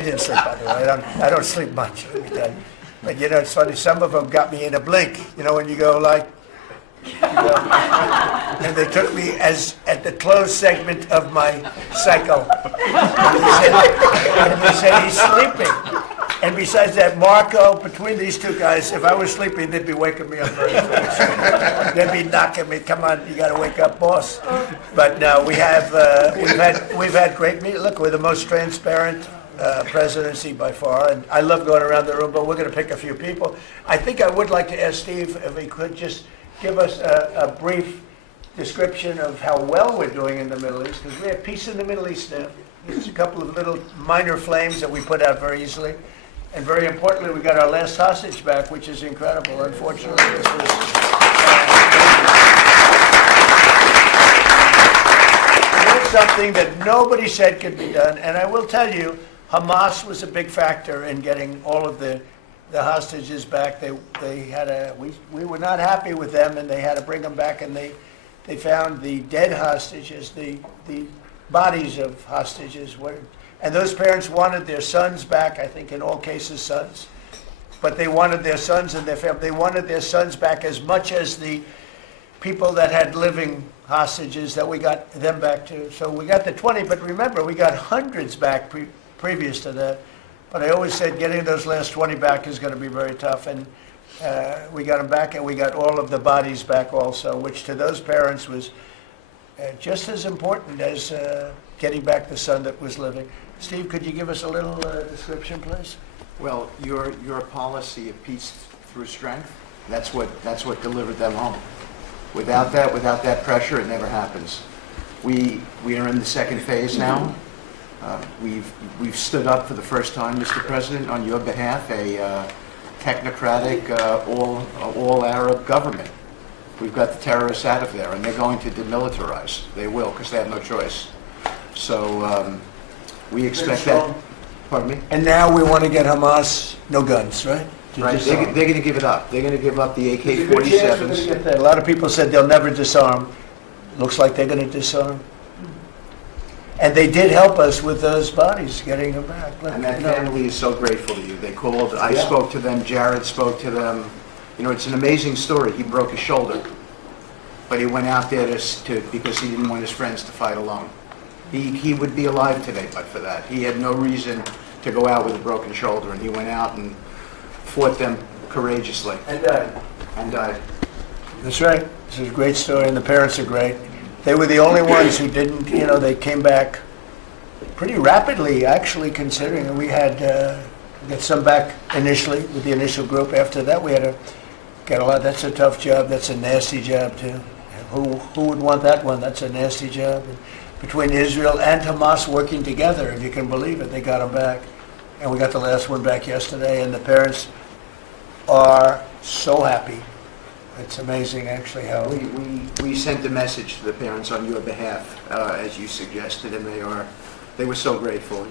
I didn't sleep, by the way. I don't sleep much, let me tell you. But you know, it's funny, some of them got me in a blink. You know, when you go like, and they took me as at the closed segment of my cycle. And they said, he's sleeping. And besides that, Marco, between these two guys, if I was sleeping, they'd be waking me up very fast. They'd be knocking me, come on, you got to wake up, boss. But no, we've had great meetings. Look, we're the most transparent presidency by far, and I love going around the room, but we're going to pick a few people. I think I would like to ask Steve if he could just give us a brief description of how well we're doing in the Middle East, because we have peace in the Middle East now. There's a couple of little minor flames that we put out very easily. And very importantly, we got our last hostage back, which is incredible. Unfortunately, this was something that nobody said could be done. And I will tell you, Hamas was a big factor in getting all of the hostages back. They had we were not happy with them, and they had to bring them back. And they found the dead hostages, the bodies of hostages were. And those parents wanted their sons back, I think in all cases sons. But they wanted their sons and their family. They wanted their sons back as much as the people that had living hostages that we got them back to. So we got the 20, but remember, we got hundreds back previous to that. But I always said getting those last 20 back is going to be very tough. And we got them back, and we got all of the bodies back also, which to those parents was just as important as getting back the son that was living. Steve, could you give us a little description, please? Well, your policy of peace through strength, that's what delivered them home. Without that pressure, it never happens. We are in the second phase now. We've stood up for the first time, Mr. President, on your behalf, a technocratic, all Arab government. We've got the terrorists out of there, and they're going to demilitarize. They will, because they have no choice. So we expect that. Pardon me? And now we want to get Hamas no guns, right? Right. They're going to give it up. They're going to give up the AK-47s. A lot of people said they'll never disarm. Looks like they're going to disarm. And they did help us with those bodies, getting them back. Look, and that family is so grateful to you. They called. I spoke to them. Jared spoke to them. You know, it's an amazing story. He broke his shoulder, but he went out there because he didn't want his friends to fight alone. He would be alive today, but for that. He had no reason to go out with a broken shoulder, and he went out and fought them courageously. And died. And died. That's right. This is a great story, and the parents are great. They were the only ones who didn't, you know, they came back pretty rapidly, actually, considering. And we had get some back initially with the initial group. After that, we had to get a lot. That's a tough job. That's a nasty job, too. Who would want that one? That's a nasty job. And between Israel and Hamas working together, if you can believe it, they got them back. And we got the last one back yesterday, and the parents are so happy. It's amazing, actually, how... We sent a message to the parents on your behalf, as you suggested, and they were so grateful.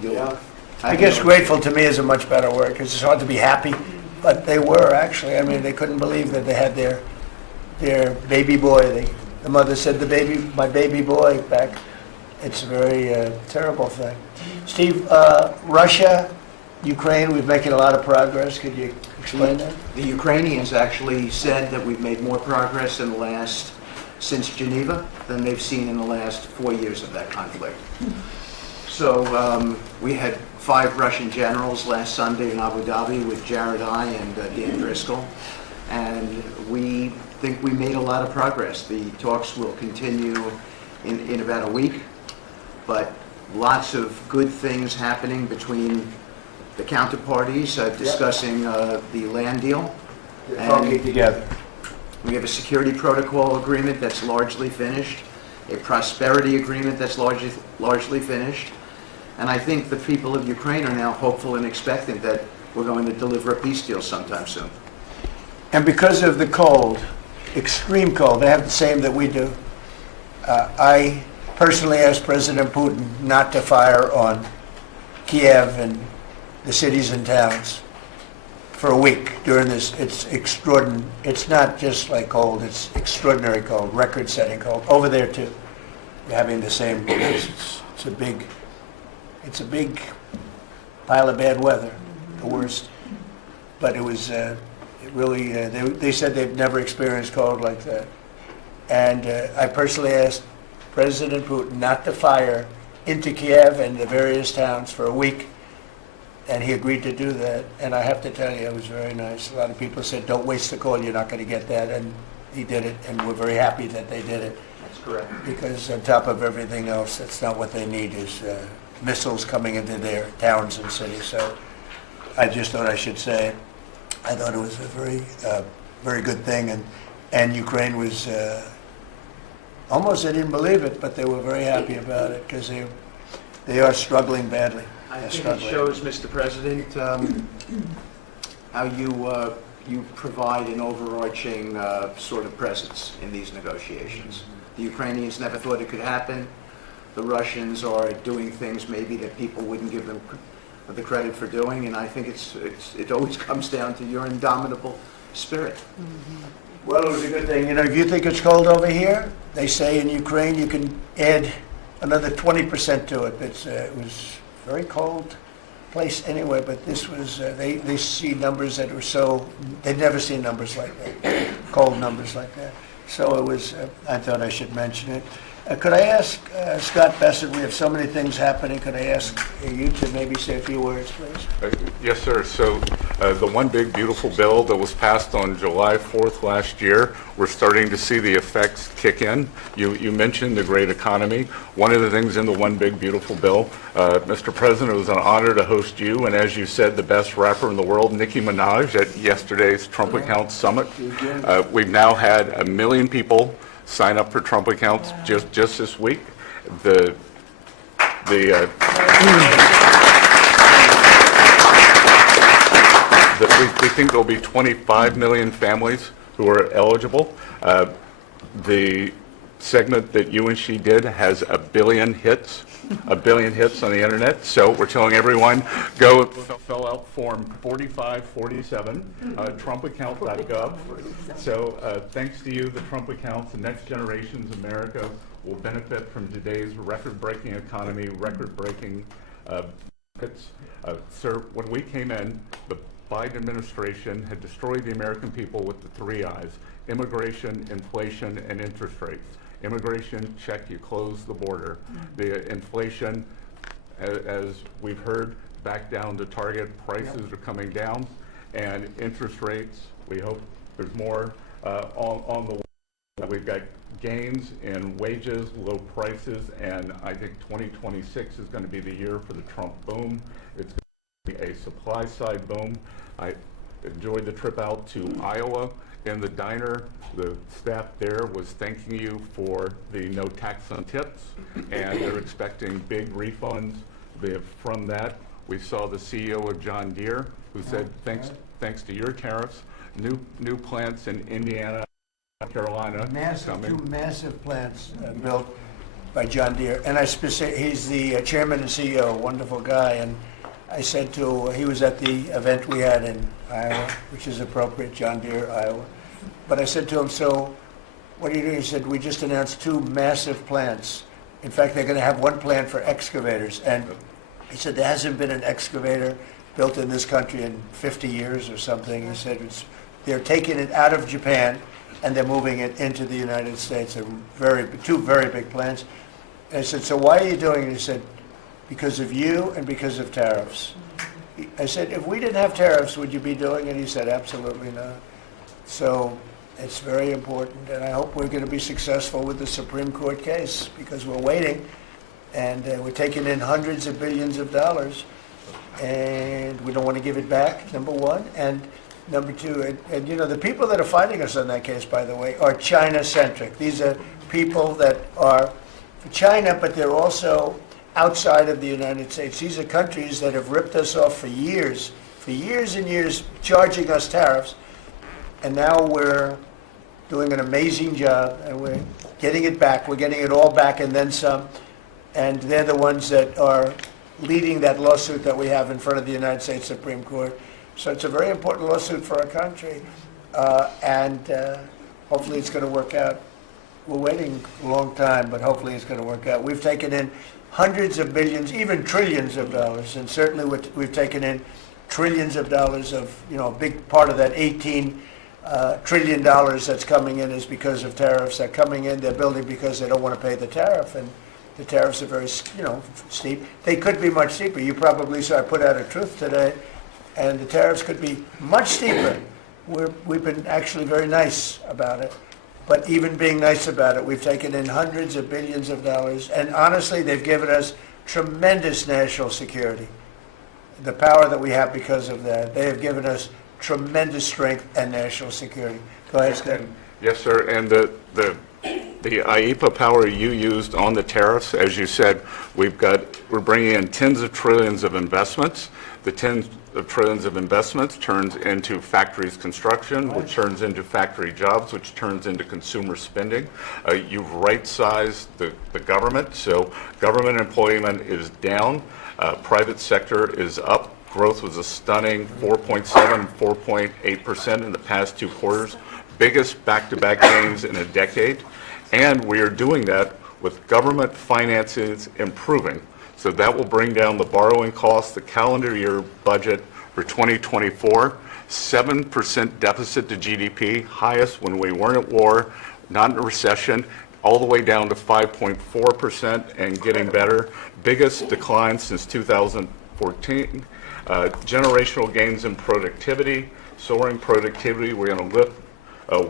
I guess grateful to me is a much better word, because it's hard to be happy, but they were, actually. I mean, they couldn't believe that they had their baby boy. The mother said, my baby boy back. It's a very terrible thing. Steve, Russia, Ukraine, we're making a lot of progress. Could you explain that? The Ukrainians actually said that we've made more progress since Geneva than they've seen in the last 4 years of that conflict. So we had 5 Russian generals last Sunday in Abu Dhabi with Jared I and Dan Driscoll, and we think we made a lot of progress. The talks will continue in about a week, but lots of good things happening between the counterparties discussing the land deal. Talking together. We have a security protocol agreement that's largely finished, a prosperity agreement that's largely finished, and I think the people of Ukraine are now hopeful and expectant that we're going to deliver a peace deal sometime soon. And because of the cold, extreme cold, they have the same that we do. I personally asked President Putin not to fire on Kiev and the cities and towns for a week during this. It's extraordinary. It's not just like cold, it's extraordinary cold, record-setting cold. Over there too, we're having the same. It's a big pile of bad weather, the worst. But it was, it really, they said they've never experienced cold like that. And I personally asked President Putin not to fire into Kiev and the various towns for a week, and he agreed to do that. And I have to tell you, it was very nice. A lot of people said, don't waste the call, you're not going to get that, and he did it, and we're very happy that they did it. That's correct. Because on top of everything else, that's not what they need, is missiles coming into their towns and cities. So I just thought I should say it. I thought it was a very good thing, and Ukraine was, almost they didn't believe it, but they were very happy about it, because they are struggling badly. I think it shows, Mr. President, how you provide an overarching sort of presence in these negotiations. The Ukrainians never thought it could happen. The Russians are doing things maybe that people wouldn't give them the credit for doing, and I think it always comes down to your indomitable spirit. Well, it was a good thing. You know, if you think it's cold over here, they say in Ukraine you can add another 20% to it. It was a very cold place anyway, but this was, they see numbers that were so, they'd never seen numbers like that, cold numbers like that. So it was, I thought I should mention it. Could I ask Scott Bessett, we have so many things happening, could I ask you to maybe say a few words, please? Yes, sir. So the one big beautiful bill that was passed on July 4th last year, we're starting to see the effects kick in. You mentioned the great economy. One of the things in the one big beautiful bill, Mr. President, it was an honor to host you, and as you said, the best rapper in the world, Nicki Minaj, at yesterday's Trump Accounts Summit. We've now had 1 million people sign up for Trump accounts just this week. We think there'll be 25 million families who are eligible. The segment that you and she did has 1 billion hits. 1 billion hits on the internet. So we're telling everyone, go fill out form 4547, trumpaccount.gov. So thanks to you, the Trump accounts, the next generation's America will benefit from today's record-breaking economy, record-breaking hits. Sir, when we came in, the Biden administration had destroyed the American people with the 3 I's: immigration, inflation, and interest rates. Immigration, check, you close the border. The inflation, as we've heard, back down to target. Prices are coming down. And interest rates, we hope there's more on the way. We've got gains in wages, low prices, and I think 2026 is going to be the year for the Trump boom. It's going to be a supply side boom. I enjoyed the trip out to Iowa. In the diner, the staff there was thanking you for the no tax on tips, and they're expecting big refunds from that. We saw the CEO of John Deere, who said, thanks to your tariffs, new plants in Indiana, Carolina. Two massive plants built by John Deere. And he's the chairman and CEO, wonderful guy. And I said he was at the event we had in Iowa, which is appropriate, John Deere, Iowa. But I said to him, so what are you doing? He said, we just announced 2 massive plants. In fact, they're going to have 1 plant for excavators. And he said, there hasn't been an excavator built in this country in 50 years or something. He said, they're taking it out of Japan and they're moving it into the United States. They're 2 very big plants. And I said, so why are you doing it? He said, because of you and because of tariffs. I said, if we didn't have tariffs, would you be doing it? He said, absolutely not. So it's very important, and I hope we're going to be successful with the Supreme Court case, because we're waiting, and we're taking in hundreds of billions of dollars, and we don't want to give it back, number one. And number two, and you know, the people that are fighting us on that case, by the way, are China-centric. These are people that are for China, but they're also outside of the United States. These are countries that have ripped us off for years and years, charging us tariffs. And now we're doing an amazing job, and we're getting it back. We're getting it all back and then some. And they're the ones that are leading that lawsuit that we have in front of the United States Supreme Court. So it's a very important lawsuit for our country, and hopefully it's going to work out. We're waiting a long time, but hopefully it's going to work out. We've taken in hundreds of billions, even trillions of dollars, and certainly we've taken in trillions of dollars of, a big part of that $18 trillion that's coming in is because of tariffs. They're coming in, they're building because they don't want to pay the tariff, and the tariffs are very, steep. They could be much steeper. You probably saw I put out a truth today, and the tariffs could be much steeper. We've been actually very nice about it. But even being nice about it, we've taken in hundreds of billions of dollars, and honestly, they've given us tremendous national security. The power that we have because of that. They have given us tremendous strength and national security. Go ahead, Steve. Yes, sir. And the IEPA power you used on the tariffs, as you said, we're bringing in tens of trillions of investments. The tens of trillions of investments turns into factories construction, which turns into factory jobs, which turns into consumer spending. You've right-sized the government, so government employment is down. Private sector is up. Growth was a stunning 4.7, 4.8% in the past 2 quarters. Biggest back-to-back gains in a decade. And we are doing that with government finances improving. So that will bring down the borrowing costs, the calendar year budget for 2024, 7% deficit to GDP, highest when we weren't at war, not in a recession, all the way down to 5.4% and getting better. Biggest decline since 2014. Generational gains in productivity, soaring productivity. We're going to lift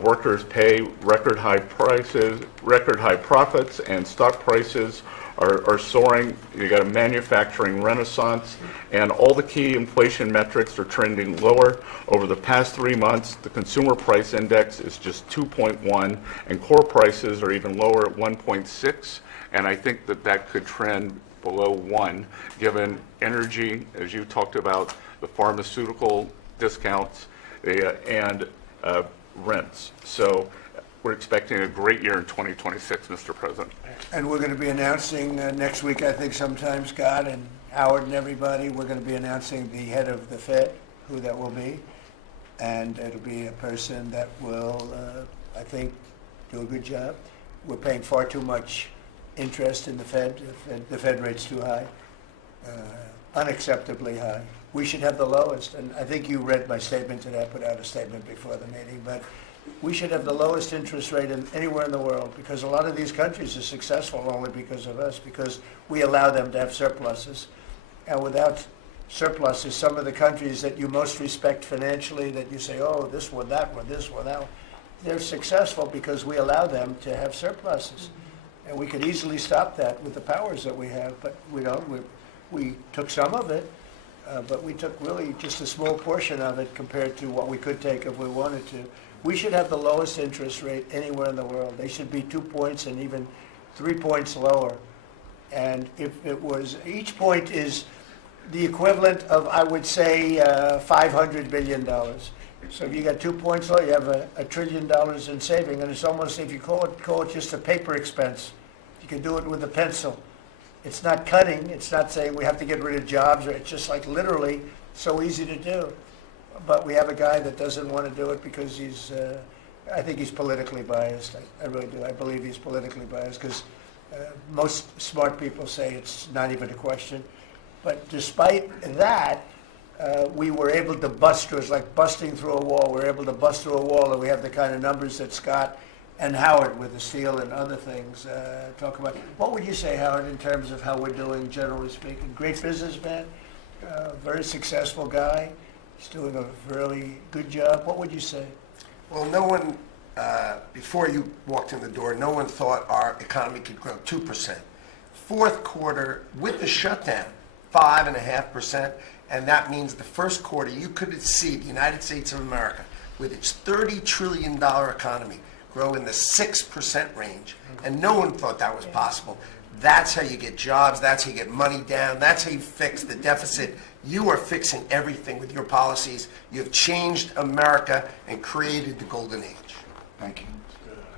workers' pay, record high prices, record high profits, and stock prices are soaring. You got a manufacturing renaissance, and all the key inflation metrics are trending lower. Over the past 3 months, the consumer price index is just 2.1, and core prices are even lower at 1.6, and I think that could trend below 1, given energy, as you talked about, the pharmaceutical discounts, and rents. So we're expecting a great year in 2026, Mr. President. And we're going to be announcing next week, I think sometime, Scott and Howard and everybody, we're going to be announcing the head of the Fed, who that will be. And it'll be a person that will, I think, do a good job. We're paying far too much interest in the Fed. The Fed rate's too high, unacceptably high. We should have the lowest, and I think you read my statement today. I put out a statement before the meeting, but we should have the lowest interest rate anywhere in the world, because a lot of these countries are successful only because of us, because we allow them to have surpluses. And without surpluses, some of the countries that you most respect financially, that you say, oh, this one, that one, this one, that one, they're successful because we allow them to have surpluses. And we could easily stop that with the powers that we have, but we don't. We took some of it, but we took really just a small portion of it compared to what we could take if we wanted to. We should have the lowest interest rate anywhere in the world. They should be 2 points and even 3 points lower. And if it was, each point is the equivalent of, I would say, $500 billion. So if you got 2 points lower, you have $1 trillion in saving. And it's almost, if you call it just a paper expense. You can do it with a pencil. It's not cutting. It's not saying we have to get rid of jobs. Or it's just like literally so easy to do. But we have a guy that doesn't want to do it because he's, I think he's politically biased. I really do. I believe he's politically biased because most smart people say it's not even a question. But despite that, we were able to bust through. It's like busting through a wall. We're able to bust through a wall, and we have the kind of numbers that Scott and Howard with the steel and other things talk about. What would you say, Howard, in terms of how we're doing, generally speaking? Great businessman, very successful guy. He's doing a really good job. What would you say? Well, no one, before you walked in the door, no one thought our economy could grow 2%. Fourth quarter, with the shutdown, 5.5%, and that means the first quarter, you could see the United States of America, with its $30 trillion economy, grow in the 6% range, and no one thought that was possible. That's how you get jobs, that's how you get money down, that's how you fix the deficit. You are fixing everything with your policies. You have changed America and created the golden age. Thank you.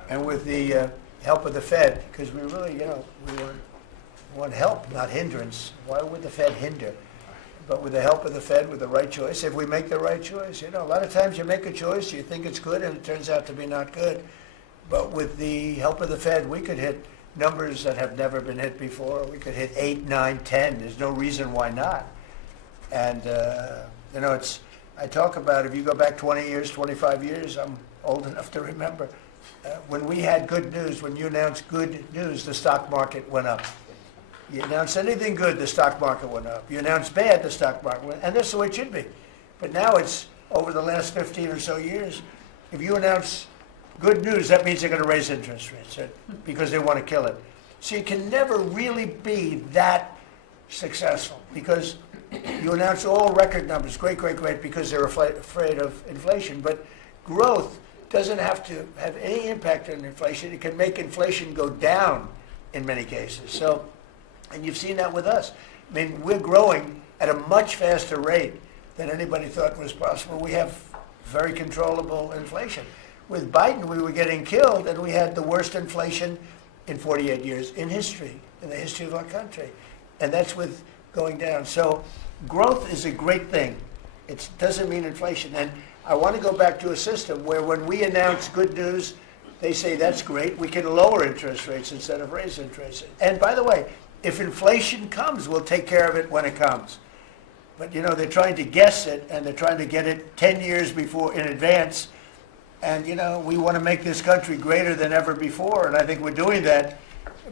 And with the help of the Fed, because we really, we want help, not hindrance. Why would the Fed hinder? But with the help of the Fed, with the right choice, if we make the right choice, a lot of times you make a choice, you think it's good, and it turns out to be not good. But with the help of the Fed, we could hit numbers that have never been hit before. We could hit 8, 9, 10. There's no reason why not. And, I talk about, if you go back 20 years, 25 years, I'm old enough to remember, when we had good news, when you announced good news, the stock market went up. You announced anything good, the stock market went up. You announced bad, the stock market went up. And that's the way it should be. But now it's, over the last 15 or so years, if you announce good news, that means they're going to raise interest rates because they want to kill it. So you can never really be that successful because you announce all record numbers, great, because they're afraid of inflation. But growth doesn't have to have any impact on inflation. It can make inflation go down in many cases. So, and you've seen that with us. I mean, we're growing at a much faster rate than anybody thought was possible. We have very controllable inflation. With Biden, we were getting killed, and we had the worst inflation in 48 years in history, in the history of our country. And that's with going down. So growth is a great thing. It doesn't mean inflation. And I want to go back to a system where when we announce good news, they say that's great. We can lower interest rates instead of raise interest rates. And by the way, if inflation comes, we'll take care of it when it comes. But they're trying to guess it, and they're trying to get it 10 years before in advance. And we want to make this country greater than ever before, and I think we're doing that.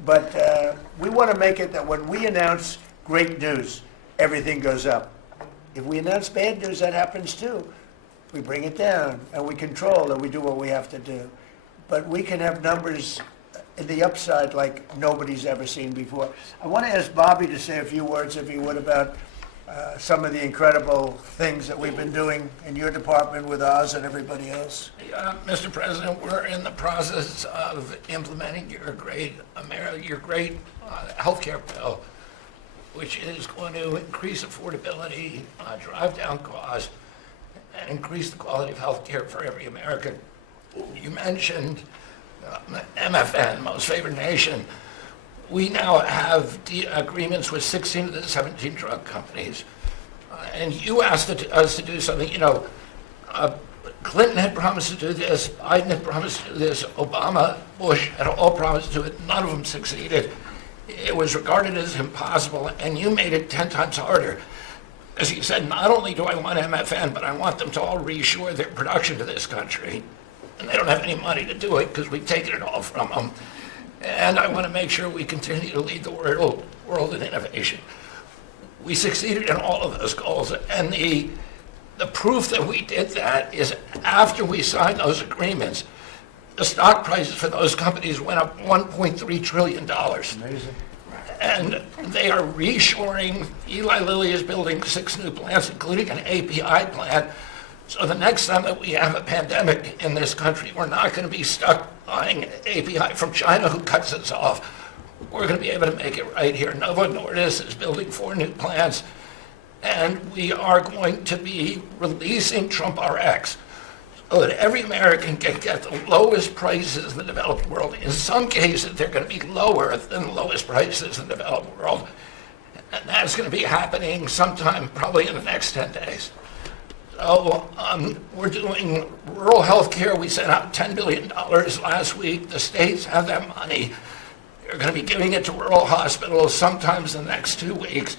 But we want to make it that when we announce great news, everything goes up. If we announce bad news, that happens too. We bring it down, and we control, and we do what we have to do. But we can have numbers in the upside like nobody's ever seen before. I want to ask Bobby to say a few words, if he would, about some of the incredible things that we've been doing in your department with Oz and everybody else. Mr. President, we're in the process of implementing your great healthcare bill, which is going to increase affordability, drive down costs, and increase the quality of healthcare for every American. You mentioned MFN, Most Favored Nation. We now have agreements with 16 of the 17 drug companies. And you asked us to do something, Clinton had promised to do this, Biden had promised to do this, Obama, Bush had all promised to do it. None of them succeeded. It was regarded as impossible, and you made it 10 times harder. As you said, not only do I want MFN, but I want them to all reshore their production to this country. And they don't have any money to do it because we've taken it all from them. And I want to make sure we continue to lead the world in innovation. We succeeded in all of those goals, and the proof that we did that is after we signed those agreements, the stock prices for those companies went up $1.3 trillion. Amazing. And they are reshoring. Eli Lilly is building 6 new plants, including an API plant. So the next time that we have a pandemic in this country, we're not going to be stuck buying API from China, who cuts us off. We're going to be able to make it right here. Novo Nordisk is building 4 new plants, and we are going to be releasing Trump RX so that every American can get the lowest prices in the developed world. In some cases, they're going to be lower than the lowest prices in the developed world. And that's going to be happening sometime probably in the next 10 days. So we're doing rural health care. We sent out $10 billion last week. The states have that money. They're going to be giving it to rural hospitals sometimes in the next 2 weeks.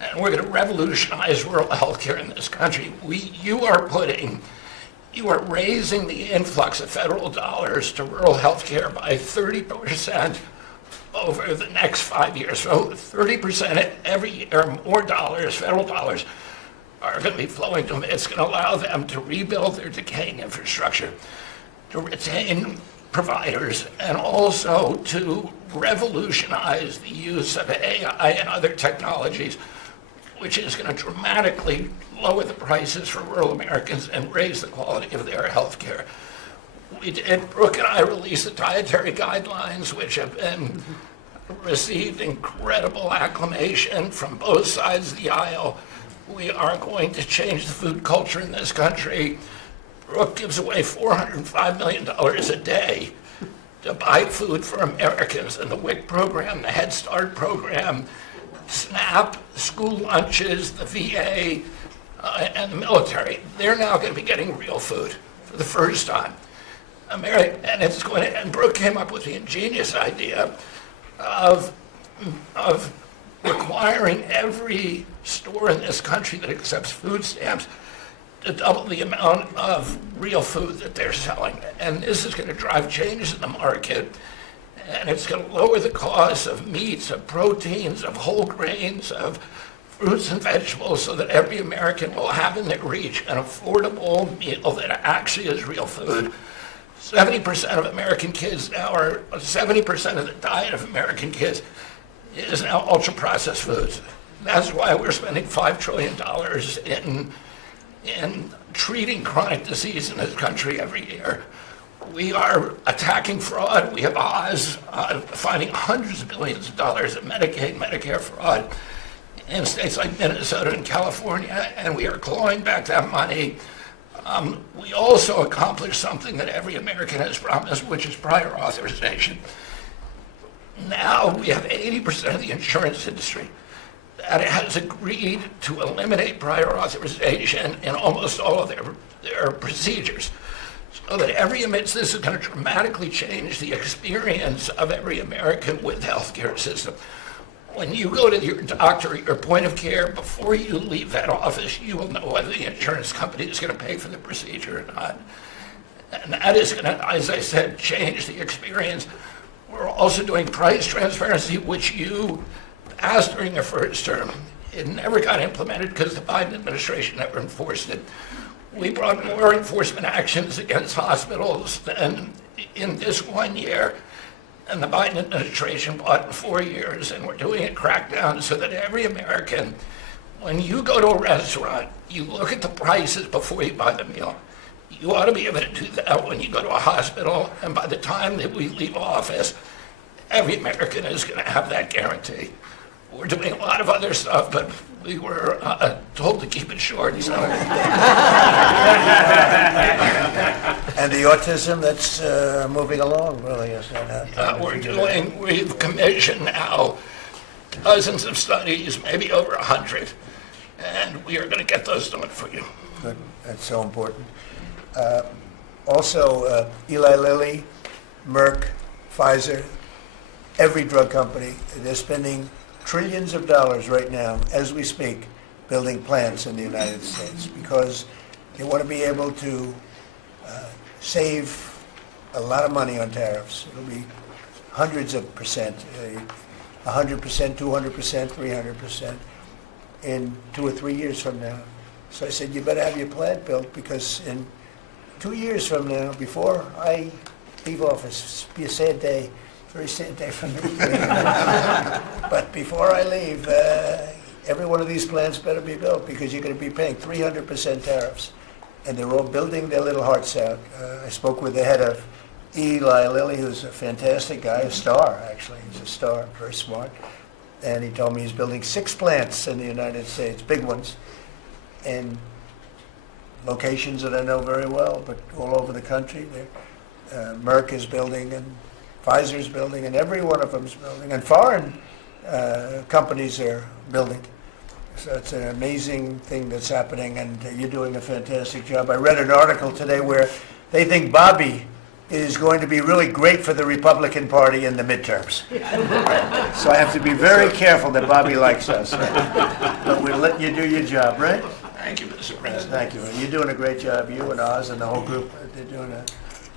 And we're going to revolutionize rural health care in this country. You are raising the influx of federal dollars to rural health care by 30% over the next 5 years. So 30% every year, more dollars, federal dollars, are going to be flowing to them. It's going to allow them to rebuild their decaying infrastructure, to retain providers, and also to revolutionize the use of AI and other technologies, which is going to dramatically lower the prices for rural Americans and raise the quality of their health care. Brooke and I released the dietary guidelines, which have been received incredible acclamation from both sides of the aisle. We are going to change the food culture in this country. Brooke gives away $405 million a day to buy food for Americans. And the WIC program, the Head Start program, SNAP, school lunches, the VA, and the military, they're now going to be getting real food for the first time. And Brooke came up with the ingenious idea of requiring every store in this country that accepts food stamps to double the amount of real food that they're selling. And this is going to drive changes in the market, and it's going to lower the cost of meats, of proteins, of whole grains, of fruits and vegetables, so that every American will have in their reach an affordable meal that actually is real food. 70% of American kids now are, 70% of the diet of American kids is now ultra-processed foods. That's why we're spending $5 trillion in treating chronic disease in this country every year. We are attacking fraud. We have Oz finding hundreds of billions of dollars of Medicaid, Medicare fraud in states like Minnesota and California, and we are clawing back that money. We also accomplished something that every American has promised, which is prior authorization. Now we have 80% of the insurance industry that has agreed to eliminate prior authorization in almost all of their procedures. So that this is going to dramatically change the experience of every American with the healthcare system. When you go to your doctor at your point of care, before you leave that office, you will know whether the insurance company is going to pay for the procedure or not. And that is going to, as I said, change the experience. We're also doing price transparency, which you passed during your first term. It never got implemented because the Biden administration never enforced it. We brought more enforcement actions against hospitals than in this 1 year, and the Biden administration brought in 4 years, and we're doing a crackdown so that every American, when you go to a restaurant, you look at the prices before you buy the meal. You ought to be able to do that when you go to a hospital, and by the time that we leave office, every American is going to have that guarantee. We're doing a lot of other stuff, but we were told to keep it short. So. And the autism that's moving along, really, is We've commissioned now dozens of studies, maybe over 100, and we are going to get those done for you. Good. That's so important. Also, Eli Lilly, Merck, Pfizer, every drug company, they're spending trillions of dollars right now, as we speak, building plants in the United States because they want to be able to save a lot of money on tariffs. It'll be hundreds of percent, 100%, 200%, 300% in 2 or 3 years from now. So I said, you better have your plant built because in 2 years from now, before I leave office, it'll be a sad day. Very sad day for me. But before I leave, every one of these plants better be built because you're going to be paying 300% tariffs. And they're all building their little hearts out. I spoke with the head of Eli Lilly, who's a fantastic guy, a star, actually. He's a star, very smart. And he told me he's building 6 plants in the United States, big ones, in locations that I know very well, but all over the country. Merck is building, and Pfizer's building, and every one of them's building, and foreign companies are building. So it's an amazing thing that's happening, and you're doing a fantastic job. I read an article today where they think Bobby is going to be really great for the Republican Party in the midterms. So I have to be very careful that Bobby likes us. But we'll let you do your job, right? Thank you, Mr. President. Thank you. You're doing a great job, you and Oz and the whole group. They're doing a...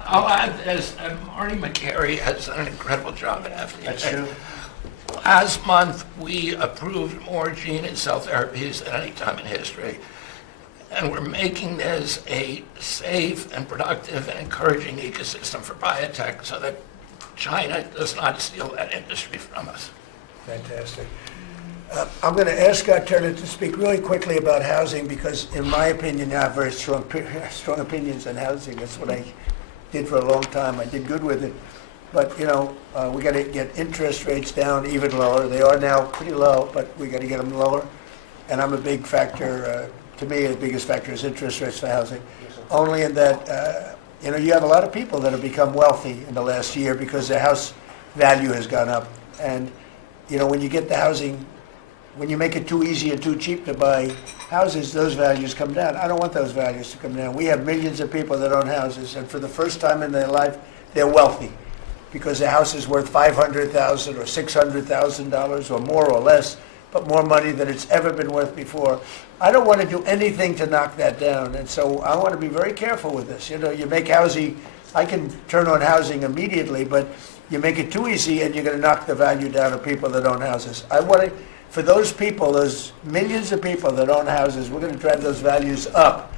I'll add this, Marty McCary has done an incredible job at FDA. That's true. Last month, we approved more gene and cell therapies than any time in history. And we're making this a safe and productive and encouraging ecosystem for biotech so that China does not steal that industry from us. Fantastic. I'm going to ask Scott Turner to speak really quickly about housing because, in my opinion, I have very strong opinions on housing. That's what I did for a long time. I did good with it. But, you know, we got to get interest rates down even lower. They are now pretty low, but we got to get them lower. And I'm a big factor, to me, the biggest factor is interest rates for housing. Only in that, you know, you have a lot of people that have become wealthy in the last year because their house value has gone up. And, you know, when you get the housing, when you make it too easy and too cheap to buy houses, those values come down. I don't want those values to come down. We have millions of people that own houses, and for the first time in their life, they're wealthy because a house is worth $500,000 or $600,000 or more or less, but more money than it's ever been worth before. I don't want to do anything to knock that down, and so I want to be very careful with this. You know, you make housing, I can turn on housing immediately, but you make it too easy and you're going to knock the value down of people that own houses. I want to, for those people, those millions of people that own houses, we're going to drive those values up,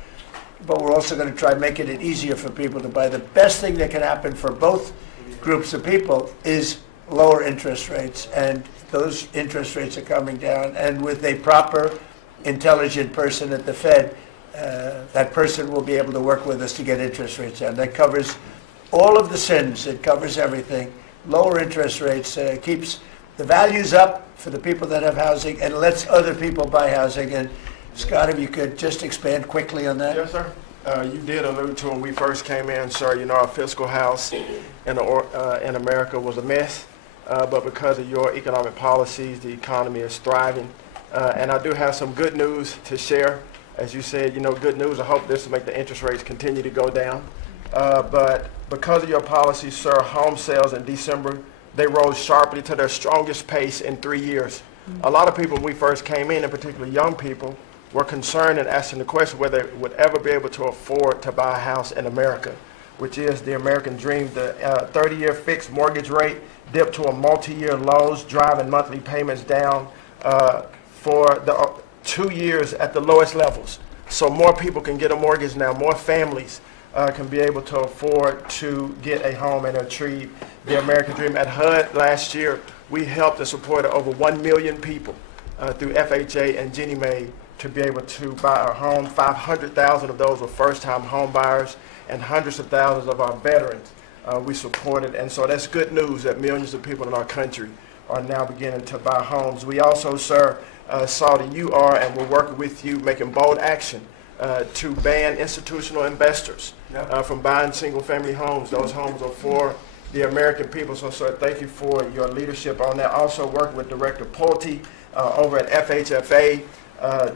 but we're also going to try making it easier for people to buy. The best thing that can happen for both groups of people is lower interest rates, and those interest rates are coming down, and with a proper, intelligent person at the Fed, that person will be able to work with us to get interest rates down. That covers all of the sins. It covers everything. Lower interest rates keeps the values up for the people that have housing and lets other people buy housing. And Scott, if you could just expand quickly on that. Yes, sir. You did allude to when we first came in, sir, you know, our fiscal house in America was a mess, but because of your economic policies, the economy is thriving. And I do have some good news to share. As you said, you know, good news. I hope this will make the interest rates continue to go down. But because of your policies, sir, home sales in December, they rose sharply to their strongest pace in 3 years. A lot of people, when we first came in particular young people, were concerned and asking the question whether they would ever be able to afford to buy a house in America, which is the American dream. The 30-year fixed mortgage rate dipped to a multi-year lows, driving monthly payments down for the 2 years at the lowest levels. So more people can get a mortgage now, more families can be able to afford to get a home and achieve the American dream. At HUD last year, we helped and supported over 1 million people through FHA and Ginnie Mae to be able to buy a home. 500,000 of those were first-time home buyers, and hundreds of thousands of our veterans we supported. And so that's good news that millions of people in our country are now beginning to buy homes. We also, sir, saw that you are, and we're working with you, making bold action to ban institutional investors from buying single-family homes. Those homes are for the American people. So, sir, thank you for your leadership on that. Also working with Director Pulte over at FHFA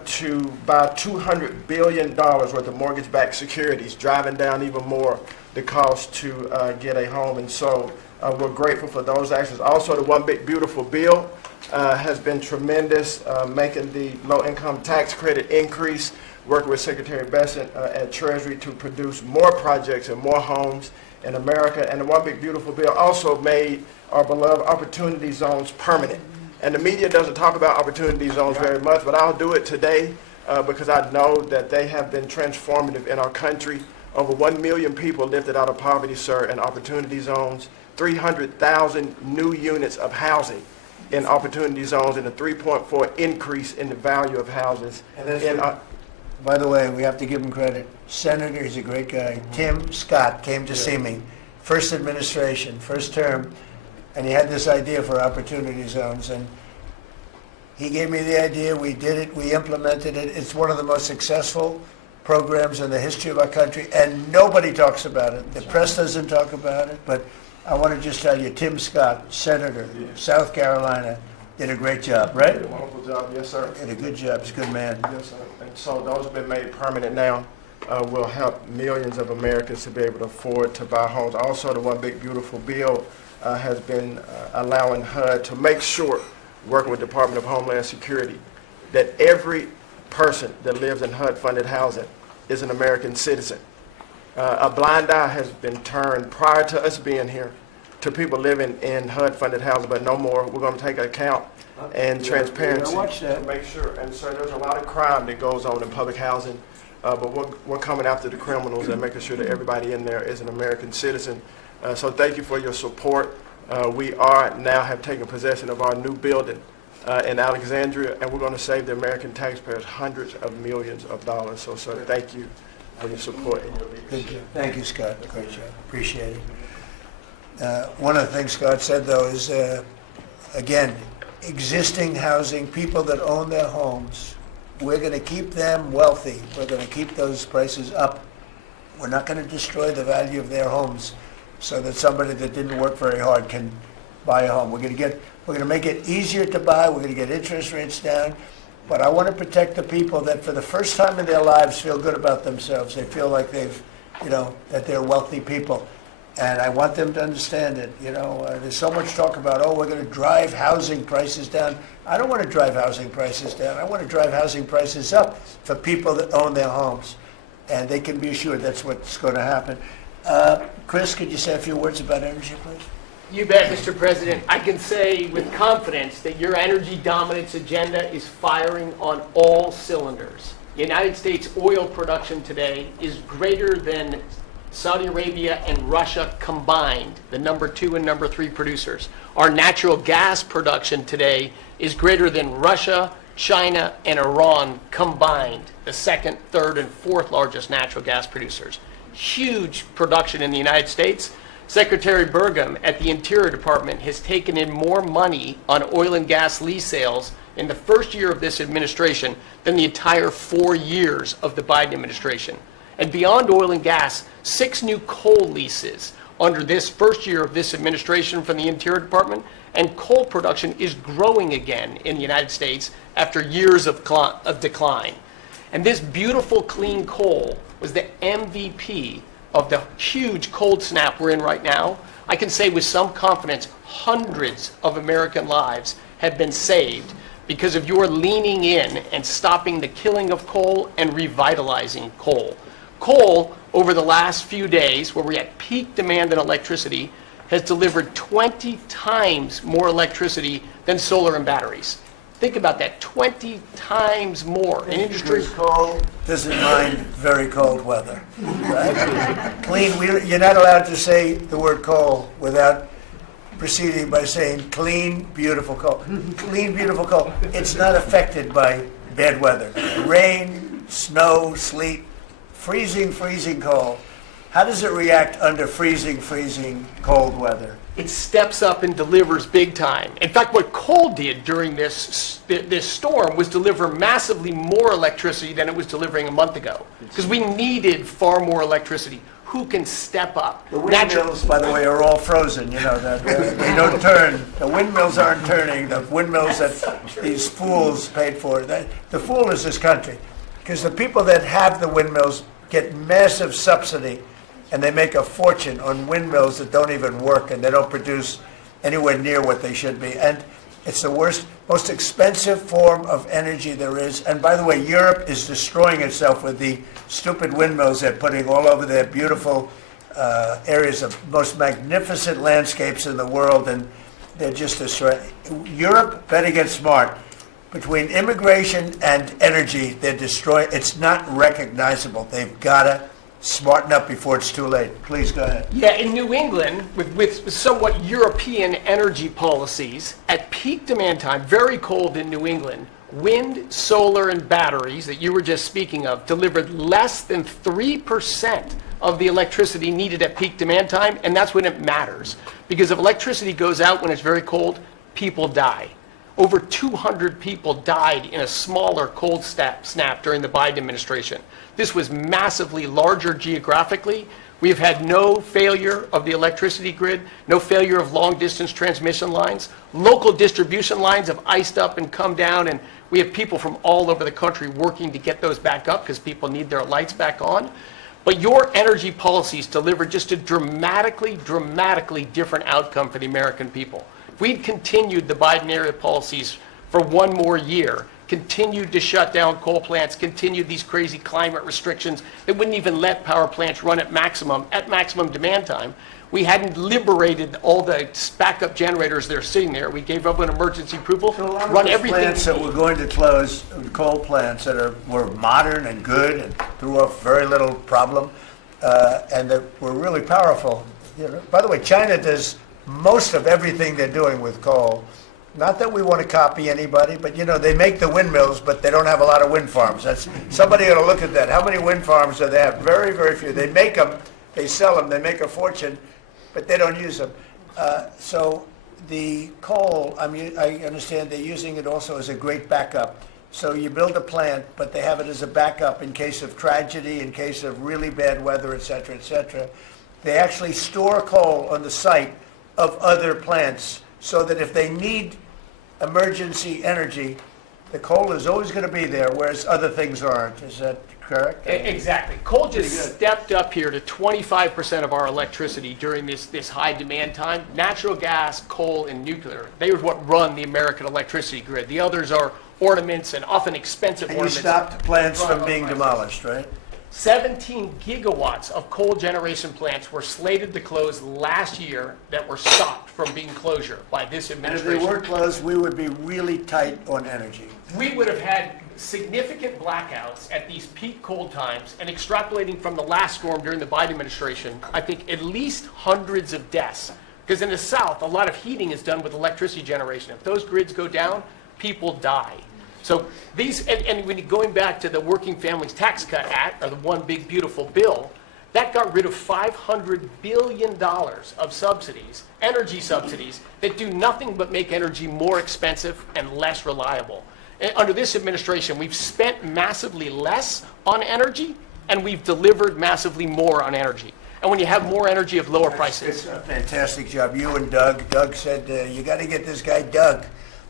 to buy $200 billion worth of mortgage-backed securities, driving down even more the cost to get a home. And so we're grateful for those actions. Also, the One Big Beautiful Bill has been tremendous, making the low-income tax credit increase, working with Secretary Bessent at Treasury to produce more projects and more homes in America. And the One Big Beautiful Bill also made our beloved opportunity zones permanent. And the media doesn't talk about opportunity zones very much, but I'll do it today because I know that they have been transformative in our country. Over 1 million people lifted out of poverty, sir, in opportunity zones, 300,000 new units of housing in opportunity zones, and a 3.4 increase in the value of houses. By the way, we have to give him credit. Senator, he's a great guy. Tim Scott came to see me, first administration, first term, and he had this idea for opportunity zones. And he gave me the idea. We did it. We implemented it. It's one of the most successful programs in the history of our country, and nobody talks about it. The press doesn't talk about it, but I want to just tell you, Tim Scott, Senator, South Carolina, did a great job, right? Did a wonderful job, yes, sir. Did a good job. He's a good man. Yes, sir. And so those have been made permanent now. Will help millions of Americans to be able to afford to buy homes. Also, the One Big Beautiful Bill has been allowing HUD to make sure, working with the Department of Homeland Security, that every person that lives in HUD-funded housing is an American citizen. A blind eye has been turned prior to us being here to people living in HUD-funded housing, but no more. We're going to take account and transparency to make sure. And so there's a lot of crime that goes on in public housing, but we're coming after the criminals and making sure that everybody in there is an American citizen. So thank you for your support. We are now have taken possession of our new building in Alexandria, and we're going to save the American taxpayers hundreds of millions of dollars. So, sir, thank you for your support and your leadership. Good job. Thank you, Scott. Great job. Appreciate it. One of the things Scott said, though, is, again, existing housing, people that own their homes, we're going to keep them wealthy. We're going to keep those prices up. We're not going to destroy the value of their homes so that somebody that didn't work very hard can buy a home. We're going to make it easier to buy. We're going to get interest rates down. But I want to protect the people that for the first time in their lives feel good about themselves. They feel like they've, that they're wealthy people. And I want them to understand that, there's so much talk about, we're going to drive housing prices down. I don't want to drive housing prices down. I want to drive housing prices up for people that own their homes. And they can be assured that's what's going to happen. Chris, could you say a few words about energy, please? You bet, Mr. President. I can say with confidence that your energy dominance agenda is firing on all cylinders. United States oil production today is greater than Saudi Arabia and Russia combined, the number 2 and number 3 producers. Our natural gas production today is greater than Russia, China, and Iran combined, the 2nd, 3rd, and 4th largest natural gas producers. Huge production in the United States. Secretary Burgum at the Interior Department has taken in more money on oil and gas lease sales in the first year of this administration than the entire 4 years of the Biden administration. And beyond oil and gas, 6 new coal leases under this first year of this administration from the Interior Department, and coal production is growing again in the United States after years of decline. And this beautiful clean coal was the MVP of the huge cold snap we're in right now. I can say with some confidence, hundreds of American lives have been saved because of your leaning in and stopping the killing of coal and revitalizing coal. Coal, over the last few days, where we're at peak demand in electricity, has delivered 20 times more electricity than solar and batteries. Think about that, 20 times more. An industry Because coal doesn't mind very cold weather. Right? You're not allowed to say the word coal without proceeding by saying clean, beautiful coal. Clean, beautiful coal. It's not affected by bad weather. Rain, snow, sleet, freezing cold. How does it react under freezing cold weather? it steps up and delivers big time. In fact, what coal did during this storm was deliver massively more electricity than it was delivering a month ago, because we needed far more electricity. Who can step up? The windmills, by the way, are all frozen, you know, they don't turn. The windmills aren't turning, the windmills that these fools paid for. The fool is this country, because the people that have the windmills get massive subsidy, and they make a fortune on windmills that don't even work, and they don't produce anywhere near what they should be. And it's the worst, most expensive form of energy there is. And by the way, Europe is destroying itself with the stupid windmills they're putting all over their beautiful areas of most magnificent landscapes in the world, and they're just destroying. Europe, bet against smart. Between immigration and energy, they're destroying. It's not recognizable. They've got to smarten up before it's too late. Please go ahead. Yeah, in New England, with somewhat European energy policies, at peak demand time, very cold in New England, wind, solar, and batteries that you were just speaking of delivered less than 3% of the electricity needed at peak demand time, and that's when it matters. Because if electricity goes out when it's very cold, people die. Over 200 people died in a smaller cold snap during the Biden administration. This was massively larger geographically. We have had no failure of the electricity grid, no failure of long-distance transmission lines. Local distribution lines have iced up and come down, and we have people from all over the country working to get those back up because people need their lights back on. But your energy policies delivered just a dramatically different outcome for the American people. If we'd continued the Biden-era policies for one more year, continued to shut down coal plants, continued these crazy climate restrictions that wouldn't even let power plants run at maximum demand time, we hadn't liberated all the backup generators that are sitting there. We gave up an emergency approval, So a lot of run those everything. plants that we're going to close, coal plants that were modern and good and threw off very little problem, and that were really powerful. You know, by the way, China does most of everything they're doing with coal. Not that we want to copy anybody, but you know, they make the windmills, but they don't have a lot of wind farms. Somebody ought to look at that. How many wind farms do they have? Very, very few. They make them, they sell them, they make a fortune, but they don't use them. So the coal, I mean, I understand they're using it also as a great backup. So you build a plant, but they have it as a backup in case of tragedy, in case of really bad weather, et cetera, et cetera. They actually store coal on the site of other plants, so that if they need emergency energy, the coal is always going to be there, whereas other things aren't. Is that correct? Exactly. Coal just Pretty good. stepped up here to 25% of our electricity during this high demand time. Natural gas, coal, and nuclear, they are what run the American electricity grid. The others are ornaments and often expensive And you ornaments. stopped plants Run from up being prices. demolished, right? 17 gigawatts of coal generation plants were slated to close last year that were stopped from being closure by this And if administration. they were closed, we would be really tight on energy. We would have had significant blackouts at these peak cold times, and extrapolating from the last storm during the Biden administration, I think at least hundreds of deaths. Because in the South, a lot of heating is done with electricity generation. If those grids go down, people die. So these, and when going back to the Working Families Tax Cut Act, or the One Big Beautiful Bill, that got rid of $500 billion of subsidies, energy subsidies, that do nothing but make energy more expensive and less reliable. And under this administration, we've spent massively less on energy, and we've delivered massively more on energy. And when you have more energy, you have lower prices. It's a fantastic job. You and Doug. Doug said, you got to get this guy Doug.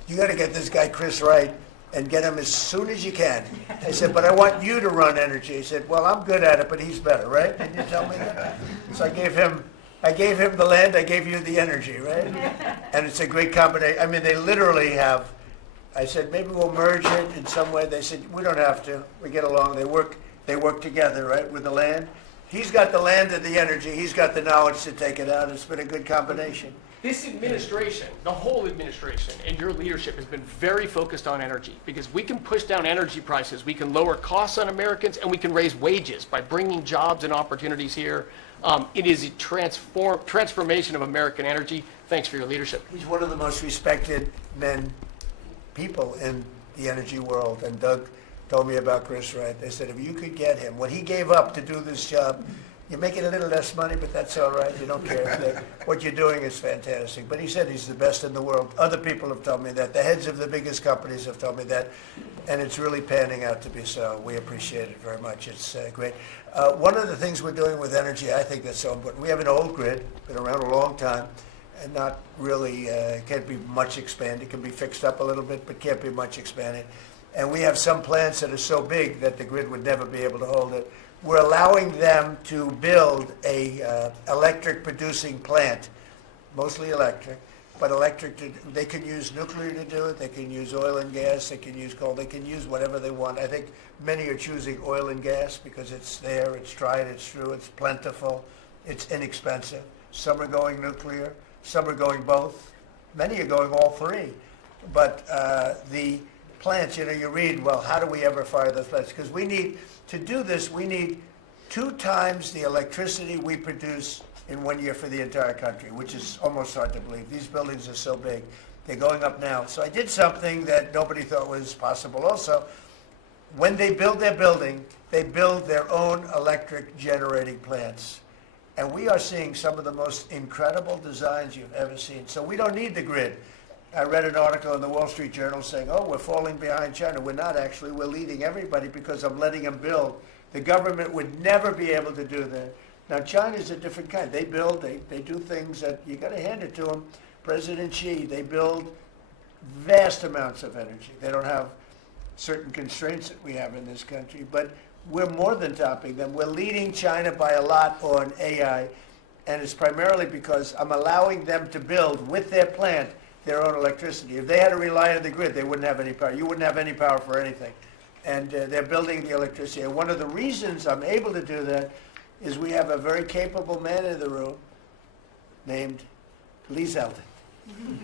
You got to get this guy Chris Wright and get him as soon as you can. I said, but I want you to run energy. He said, well, I'm good at it, but he's better, right? Didn't you tell me that? So I gave him the land, I gave you the energy, right? And it's a great combination. I mean, they literally have, I said, maybe we'll merge it in some way. They said, we don't have to. We get along. They work together, right, with the land. He's got the land and the energy. He's got the knowledge to take it out. It's been a good combination. This administration, the whole administration, and your leadership has been very focused on energy, because we can push down energy prices, we can lower costs on Americans, and we can raise wages by bringing jobs and opportunities here. It is a transformation of American energy. Thanks for your leadership. He's one of the most respected people in the energy world. And Doug told me about Chris Wright. They said, if you could get him, what he gave up to do this job, you're making a little less money, but that's all right. You don't care. What you're doing is fantastic. But he said he's the best in the world. Other people have told me that. The heads of the biggest companies have told me that. And it's really panning out to be so. We appreciate it very much. It's great. One of the things we're doing with energy, I think that's so important. We have an old grid, been around a long time, and not really, can't be much expanded. It can be fixed up a little bit, but can't be much expanded. And we have some plants that are so big that the grid would never be able to hold it. We're allowing them to build a electric producing plant, mostly electric, but they can use nuclear to do it, they can use oil and gas, they can use coal, they can use whatever they want. I think many are choosing oil and gas because it's there, it's tried, it's true, it's plentiful, it's inexpensive. Some are going nuclear, some are going both, many are going all three. But the plants, you read, well, how do we ever fire those plants? Because to do this, we need 2 times the electricity we produce in 1 year for the entire country, which is almost hard to believe. These buildings are so big. They're going up now. So I did something that nobody thought was possible also. When they build their building, they build their own electric generating plants. And we are seeing some of the most incredible designs you've ever seen. So we don't need the grid. I read an article in the Wall Street Journal saying, oh, we're falling behind China. We're not actually. We're leading everybody because I'm letting them build. The government would never be able to do that. Now, China's a different kind. They build, they do things that you got to hand it to them. President Xi, they build vast amounts of energy. They don't have certain constraints that we have in this country, but we're more than topping them. We're leading China by a lot on AI, and it's primarily because I'm allowing them to build with their plant their own electricity. If they had to rely on the grid, they wouldn't have any power. You wouldn't have any power for anything. And they're building the electricity. And one of the reasons I'm able to do that is we have a very capable man in the room named Lee Zeldin.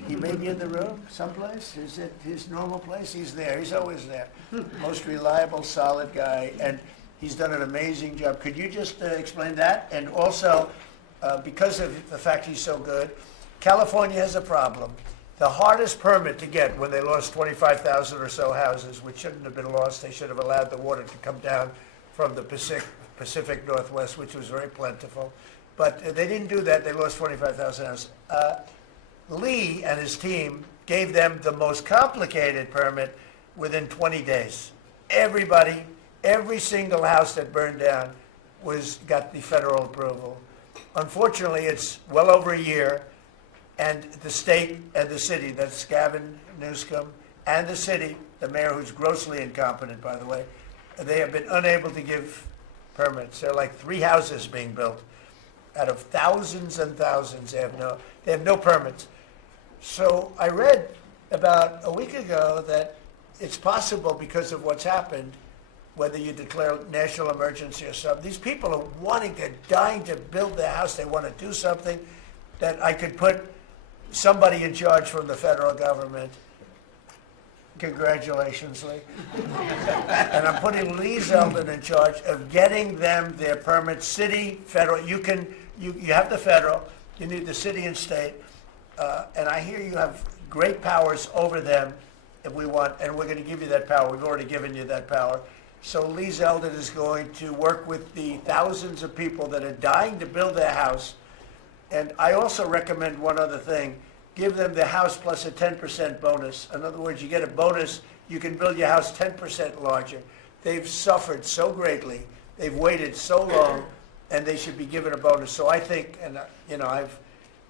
He may be in the room someplace. Is it his normal place? He's there. He's always there. Most reliable, solid guy. And he's done an amazing job. Could you just explain that? And also, because of the fact he's so good, California has a problem. The hardest permit to get when they lost 25,000 or so houses, which shouldn't have been lost, they should have allowed the water to come down from the Pacific Northwest, which was very plentiful. But they didn't do that. They lost 25,000 houses. Lee and his team gave them the most complicated permit within 20 days. Everybody, every single house that burned down got the federal approval. Unfortunately, it's well over a year. And the state and the city, that's Gavin Newsom, and the city, the mayor who's grossly incompetent, by the way, they have been unable to give permits. There are like 3 houses being built out of thousands and thousands. They have no permits. So I read about a week ago that it's possible, because of what's happened, whether you declare national emergency or something, these people are dying to build their house. They want to do something, that I could put somebody in charge from the federal government. Congratulations, Lee. And I'm putting Lee Zeldin in charge of getting them their permits, city, federal. You have the federal, you need the city and state, and I hear you have great powers over them if we want, and we're going to give you that power. We've already given you that power. So Lee Zeldin is going to work with the thousands of people that are dying to build their house. And I also recommend one other thing. Give them the house plus a 10% bonus. In other words, you get a bonus, you can build your house 10% larger. They've suffered so greatly, they've waited so long, and they should be given a bonus. So I think, and I've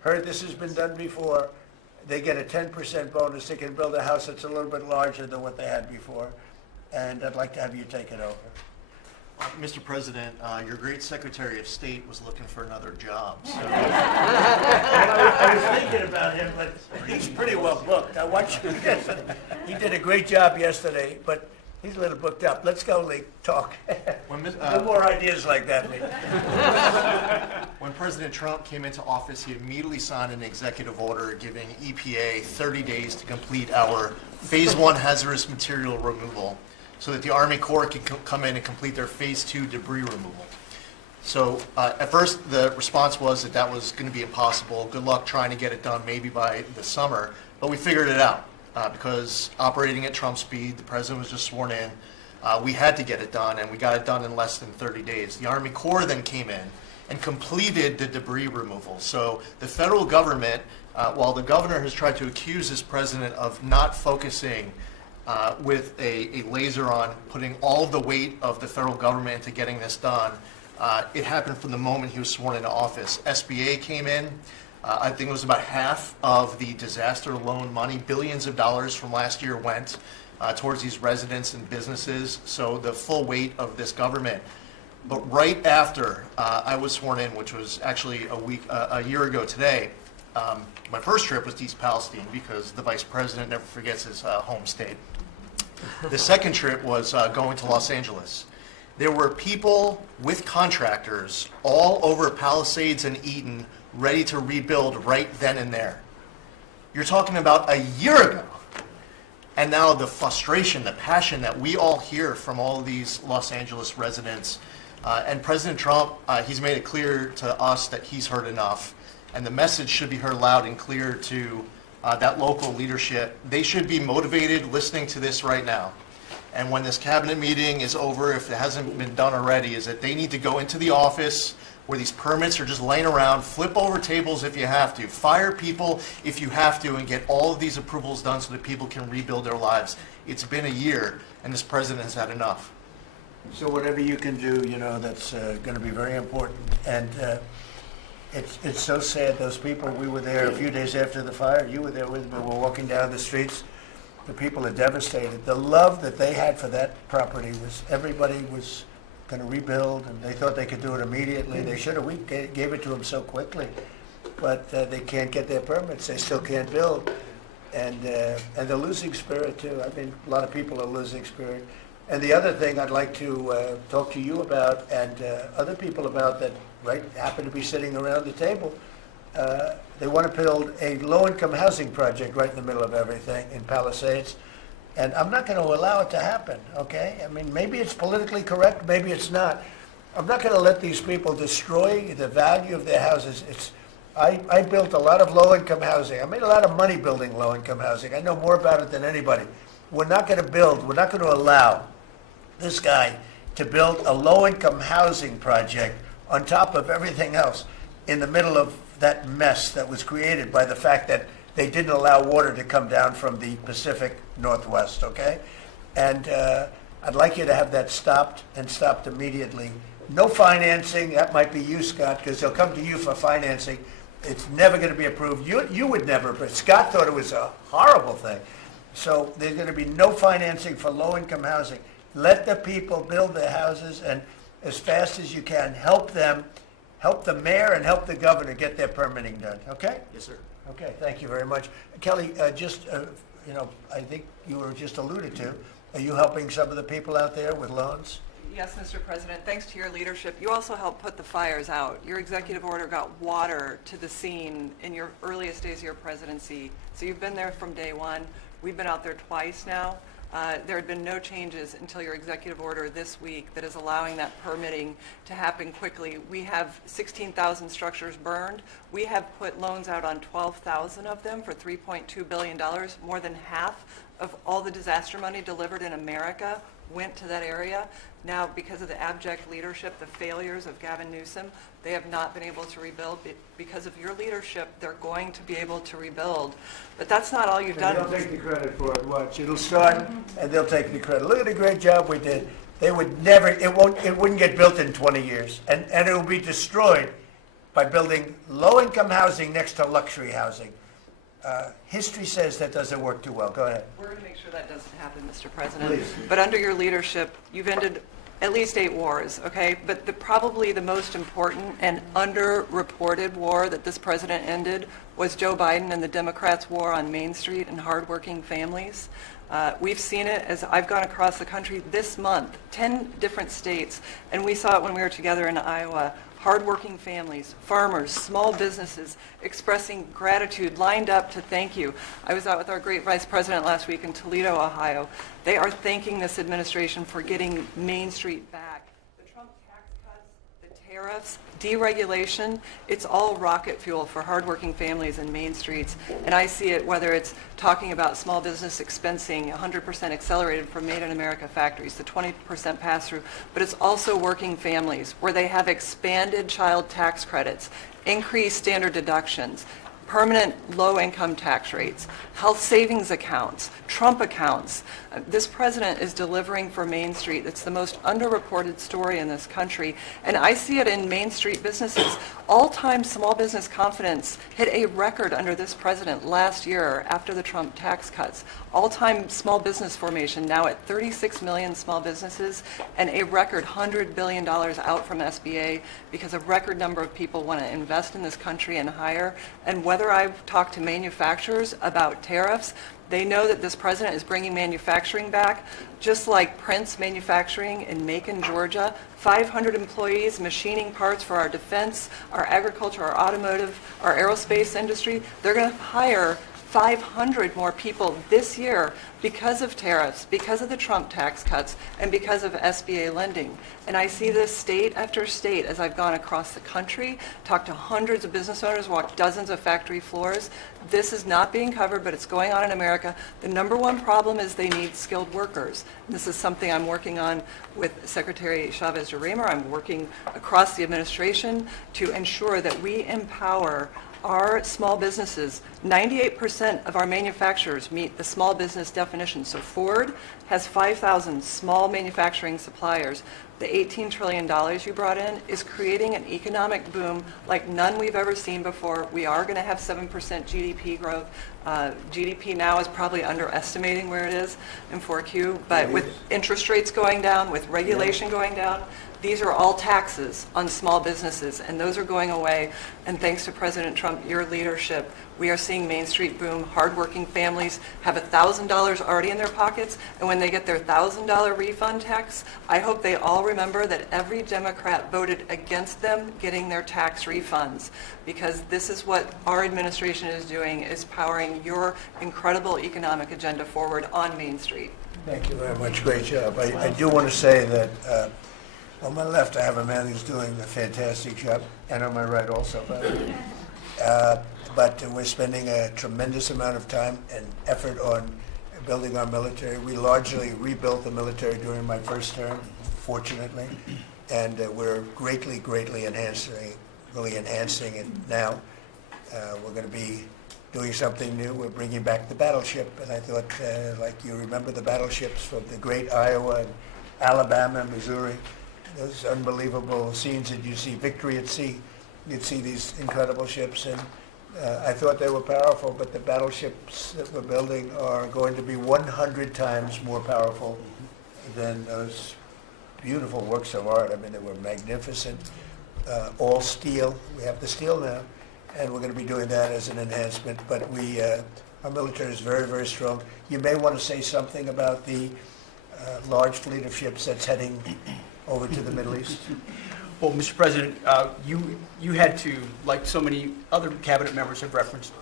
heard this has been done before, they get a 10% bonus. They can build a house that's a little bit larger than what they had before. And I'd like to have you take it over. Mr. President, your great Secretary of State was looking for another job. So I was thinking about him, but he's pretty well booked. I watched him yesterday. He did a great job yesterday, but he's a little booked up. Let's go, Lee. Talk. No more ideas like that, Lee. when President Trump came into office, he immediately signed an executive order giving EPA 30 days to complete our Phase 1 hazardous material removal, so that the Army Corps can come in and complete their Phase 2 debris removal. So at first, the response was that was going to be impossible. Good luck trying to get it done maybe by the summer. But we figured it out because operating at Trump speed, the president was just sworn in. We had to get it done, and we got it done in less than 30 days. The Army Corps then came in and completed the debris removal. So the federal government, while the governor has tried to accuse his president of not focusing with a laser on putting all of the weight of the federal government into getting this done, it happened from the moment he was sworn into office. SBA came in. I think it was about half of the disaster loan money, billions of dollars from last year, went towards these residents and businesses. So the full weight of this government. But right after I was sworn in, which was actually a year ago today, my first trip was to East Palestine, because the vice president never forgets his home state. The second trip was going to Los Angeles. There were people with contractors all over Palisades and Eaton ready to rebuild right then and there. You're talking about a year ago. And now the frustration, the passion that we all hear from all of these Los Angeles residents. And President Trump, he's made it clear to us that he's heard enough. And the message should be heard loud and clear to that local leadership. They should be motivated listening to this right now. And when this cabinet meeting is over, if it hasn't been done already, is that they need to go into the office where these permits are just laying around, flip over tables if you have to, fire people if you have to, and get all of these approvals done so that people can rebuild their lives. It's been a year, and this president has had enough. So whatever you can do, that's going to be very important. And it's so sad, those people, we were there a few days after the fire, you were there with me, we were walking down the streets. The people are devastated. The love that they had for that property was, everybody was going to rebuild, and they thought they could do it immediately. They should have. We gave it to them so quickly, but they can't get their permits. They still can't build, and they're losing spirit too. I mean, a lot of people are losing spirit. And the other thing I'd like to talk to you about, and other people about, that happen to be sitting around the table. They want to build a low-income housing project right in the middle of everything in Palisades. And I'm not going to allow it to happen, okay? I mean, maybe it's politically correct, maybe it's not. I'm not going to let these people destroy the value of their houses. I built a lot of low-income housing. I made a lot of money building low-income housing. I know more about it than anybody. We're not going to allow this guy to build a low-income housing project on top of everything else in the middle of that mess that was created by the fact that they didn't allow water to come down from the Pacific Northwest, okay? And I'd like you to have that stopped, and stopped immediately. No financing. That might be you, Scott, because they'll come to you for financing. It's never going to be approved. You would never, but Scott thought it was a horrible thing. So there's going to be no financing for low-income housing. let the people build their houses, and as fast as you can, help them, help the mayor and help the governor get their permitting done, okay? Yes, sir. Okay, thank you very much. Kelly, I think you were just alluded to, are you helping some of the people out there with loans? Yes, Mr. President, thanks to your leadership, you also helped put the fires out. Your executive order got water to the scene in your earliest days of your presidency. So you've been there from day one. We've been out there twice now. There had been no changes until your executive order this week that is allowing that permitting to happen quickly. We have 16,000 structures burned. We have put loans out on 12,000 of them for $3.2 billion. More than half of all the disaster money delivered in America went to that area. Now, because of the abject leadership, the failures of Gavin Newsom, they have not been able to rebuild. Because of your leadership, they're going to be able to rebuild. But that's not all you've done. They'll take the credit for it, watch. It'll start, and they'll take the credit. Look at the great job we did. They would never, it wouldn't get built in 20 years. And it will be destroyed by building low-income housing next to luxury housing. History says that doesn't work too well. Go ahead. We're going to make sure that doesn't happen, Mr. President. Please. But under your leadership, you've ended at least 8 wars, okay? But probably the most important and underreported war that this president ended was Joe Biden and the Democrats' war on Main Street and hardworking families. We've seen it as I've gone across the country this month, 10 different states, and we saw it when we were together in Iowa. Hardworking families, farmers, small businesses expressing gratitude, lined up to thank you. I was out with our great vice president last week in Toledo, Ohio. They are thanking this administration for getting Main Street back. The Trump tax cuts, the tariffs, deregulation, it's all rocket fuel for hardworking families and Main Streets. And I see it whether it's talking about small business expensing, 100% accelerated for Made in America factories, the 20% pass-through, but it's also working families where they have expanded child tax credits, increased standard deductions, permanent low-income tax rates, health savings accounts, Trump accounts. This president is delivering for Main Street. It's the most underreported story in this country, and I see it in Main Street businesses. All-time small business confidence hit a record under this president last year after the Trump tax cuts. All-time small business formation now at 36 million small businesses, and a record $100 billion out from SBA because a record number of people want to invest in this country and hire. And whether I've talked to manufacturers about tariffs, they know that this president is bringing manufacturing back, just like Prince Manufacturing in Macon, Georgia. 500 employees machining parts for our defense, our agriculture, our automotive, our aerospace industry. They're going to hire 500 more people this year because of tariffs, because of the Trump tax cuts, and because of SBA lending. And I see this state after state as I've gone across the country, talked to hundreds of business owners, walked dozens of factory floors. This is not being covered, but it's going on in America. The number one problem is they need skilled workers. This is something I'm working on with Secretary Chavez-DeRemer. I'm working across the administration to ensure that we empower our small businesses. 98% of our manufacturers meet the small business definition. So Ford has 5,000 small manufacturing suppliers. The $18 trillion you brought in is creating an economic boom like none we've ever seen before. We are going to have 7% GDP growth. GDP now is probably underestimating where it is in 4Q, but with interest rates going down, with regulation going down, these are all taxes on small businesses, and those are going away. And thanks to President Trump, your leadership, we are seeing Main Street boom. Hardworking families have $1,000 already in their pockets, and when they get their $1,000 refund tax, I hope they all remember that every Democrat voted against them getting their tax refunds, because this is what our administration is doing, is powering your incredible economic agenda forward on Main Street. Thank you very much. Great job. I do want to say that on my left, I have a man who's doing a fantastic job, and on my right also, by the way. But we're spending a tremendous amount of time and effort on building our military. We largely rebuilt the military during my first term, fortunately, and we're greatly enhancing it now. We're going to be doing something new. We're bringing back the battleship, and I thought, like you remember the battleships from the great Iowa and Alabama, Missouri, those unbelievable scenes that you see, Victory at Sea. You'd see these incredible ships, and I thought they were powerful, but the battleships that we're building are going to be 100 times more powerful than those beautiful works of art. I mean, they were magnificent, all steel. We have the steel now, and we're going to be doing that as an enhancement. But our military is very, very strong. You may want to say something about the large fleet of ships that's heading over to the Middle East. Well, Mr. President, you had to, like so many other cabinet members have referenced,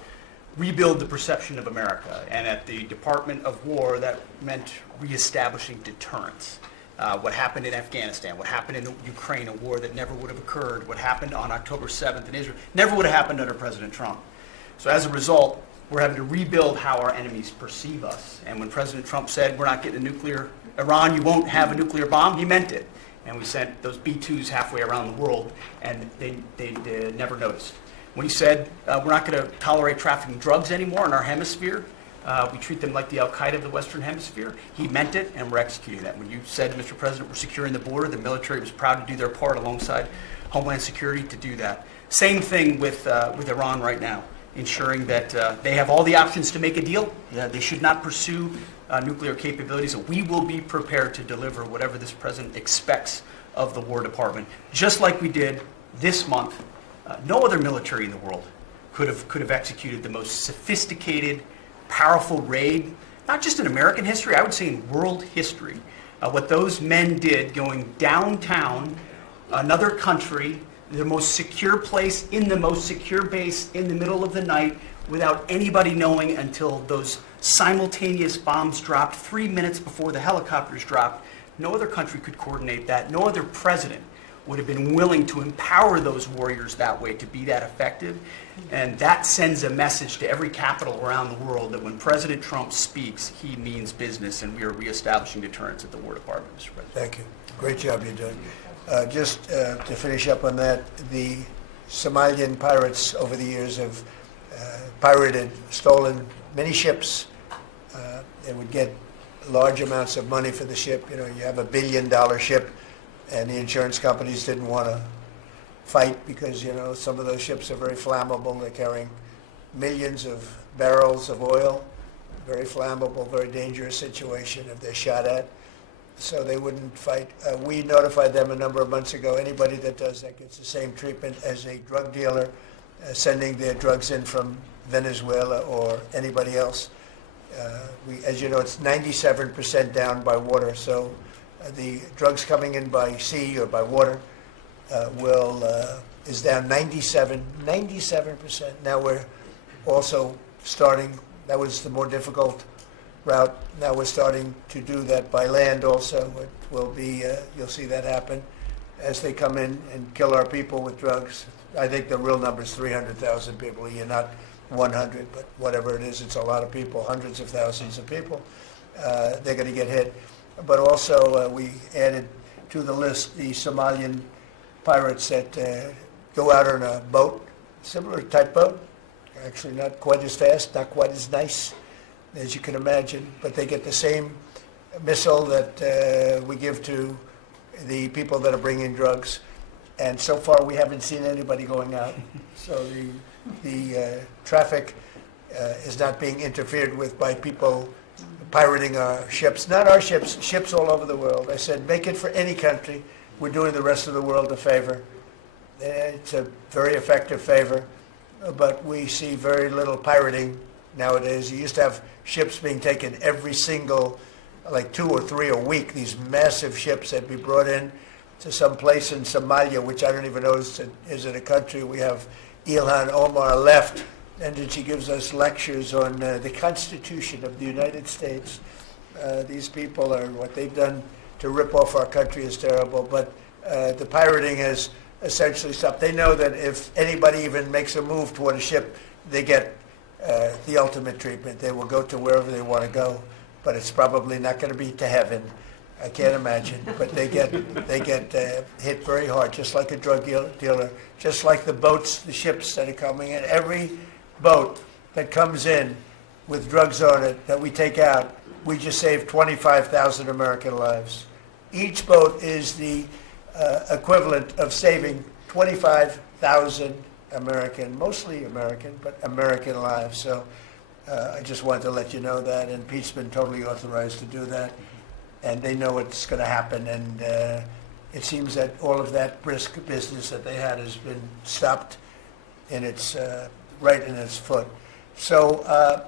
rebuild the perception of America. And at the Department of War, that meant reestablishing deterrence. What happened in Afghanistan, what happened in Ukraine, a war that never would have occurred, what happened on October 7th in Israel, never would have happened under President Trump. So as a result, we're having to rebuild how our enemies perceive us. And when President Trump said, we're not getting a nuclear, Iran, you won't have a nuclear bomb, he meant it. And we sent those B-2s halfway around the world, and they never noticed. When he said, we're not going to tolerate trafficking drugs anymore in our hemisphere, we treat them like the Al-Qaeda of the Western Hemisphere, he meant it, and we're executing that. When you said, Mr. President, we're securing the border, the military was proud to do their part alongside Homeland Security to do that. Same thing with Iran right now, ensuring that they have all the options to make a deal. They should not pursue nuclear capabilities, and we will be prepared to deliver whatever this president expects of the War Department, just like we did this month. No other military in the world could have executed the most sophisticated, powerful raid, not just in American history, I would say in world history. What those men did going downtown, another country, the most secure place in the most secure base in the middle of the night, without anybody knowing until those simultaneous bombs dropped 3 minutes before the helicopters dropped. No other country could coordinate that. No other president would have been willing to empower those warriors that way to be that effective. And that sends a message to every capital around the world that when President Trump speaks, he means business, and we are reestablishing deterrence at the War Department, Mr. President. Thank you. Great job you're doing. Just to finish up on that, the Somalian pirates over the years have pirated, stolen many ships. They would get large amounts of money for the ship. You know, you have $1 billion ship, and the insurance companies didn't want to fight because, you know, some of those ships are very flammable. They're carrying millions of barrels of oil. Very flammable, very dangerous situation if they're shot at. So they wouldn't fight. We notified them a number of months ago. Anybody that does that gets the same treatment as a drug dealer sending their drugs in from Venezuela or anybody else. As you know, it's 97% down by water. So the drugs coming in by sea or by water is down 97%. Now we're also starting. That was the more difficult route. Now we're starting to do that by land also. It will be, you'll see that happen as they come in and kill our people with drugs. I think the real number is 300,000 people a year, not 100, but whatever it is, it's a lot of people, hundreds of thousands of people. They're going to get hit. But also we added to the list the Somalian pirates that go out on a boat, similar type boat, actually not quite as fast, not quite as nice as you can imagine, but they get the same missile that we give to the people that are bringing drugs. And so far, we haven't seen anybody going out. So the traffic is not being interfered with by people pirating our ships. Not our ships, ships all over the world. I said, make it for any country. We're doing the rest of the world a favor. It's a very effective favor, but we see very little pirating nowadays. You used to have ships being taken every single, like 2 or 3 a week, these massive ships that be brought in to some place in Somalia, which I don't even know is it a country. We have Ilhan Omar left, and then she gives us lectures on the Constitution of the United States. These people are, what they've done to rip off our country is terrible, but the pirating has essentially stopped. They know that if anybody even makes a move toward a ship, they get the ultimate treatment. They will go to wherever they want to go, but it's probably not going to be to heaven. I can't imagine, but they get hit very hard, just like a drug dealer, just like the boats, the ships that are coming in. Every boat that comes in with drugs on it that we take out, we just saved 25,000 American lives. Each boat is the equivalent of saving 25,000 American, mostly American, but American lives. So I just wanted to let you know that, and Pete's been totally authorized to do that. and they know it's going to happen, and it seems that all of that brisk business that they had has been stopped in its right in its foot. So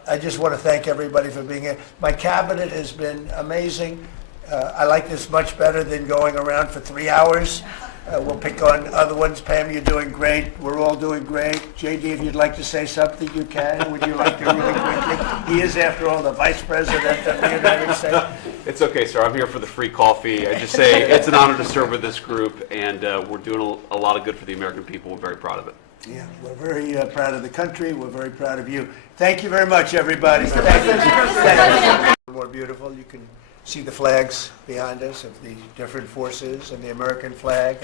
I just want to thank everybody for being here. My cabinet has been amazing. I like this much better than going around for 3 hours. We'll pick on other ones. Pam, you're doing great. We're all doing great. JD, if you'd like to say something, you can. Would you like to really quickly? He is, after all, the Vice President of the United States. It's okay, sir. I'm here for the free coffee. I just say it's an honor to serve with this group, and we're doing a lot of good for the American people. We're very proud of it. Yeah, we're very proud of the country. We're very proud of you. Thank you very much, everybody. Thank you. More beautiful. You can see the flags behind us of the different forces and the American flag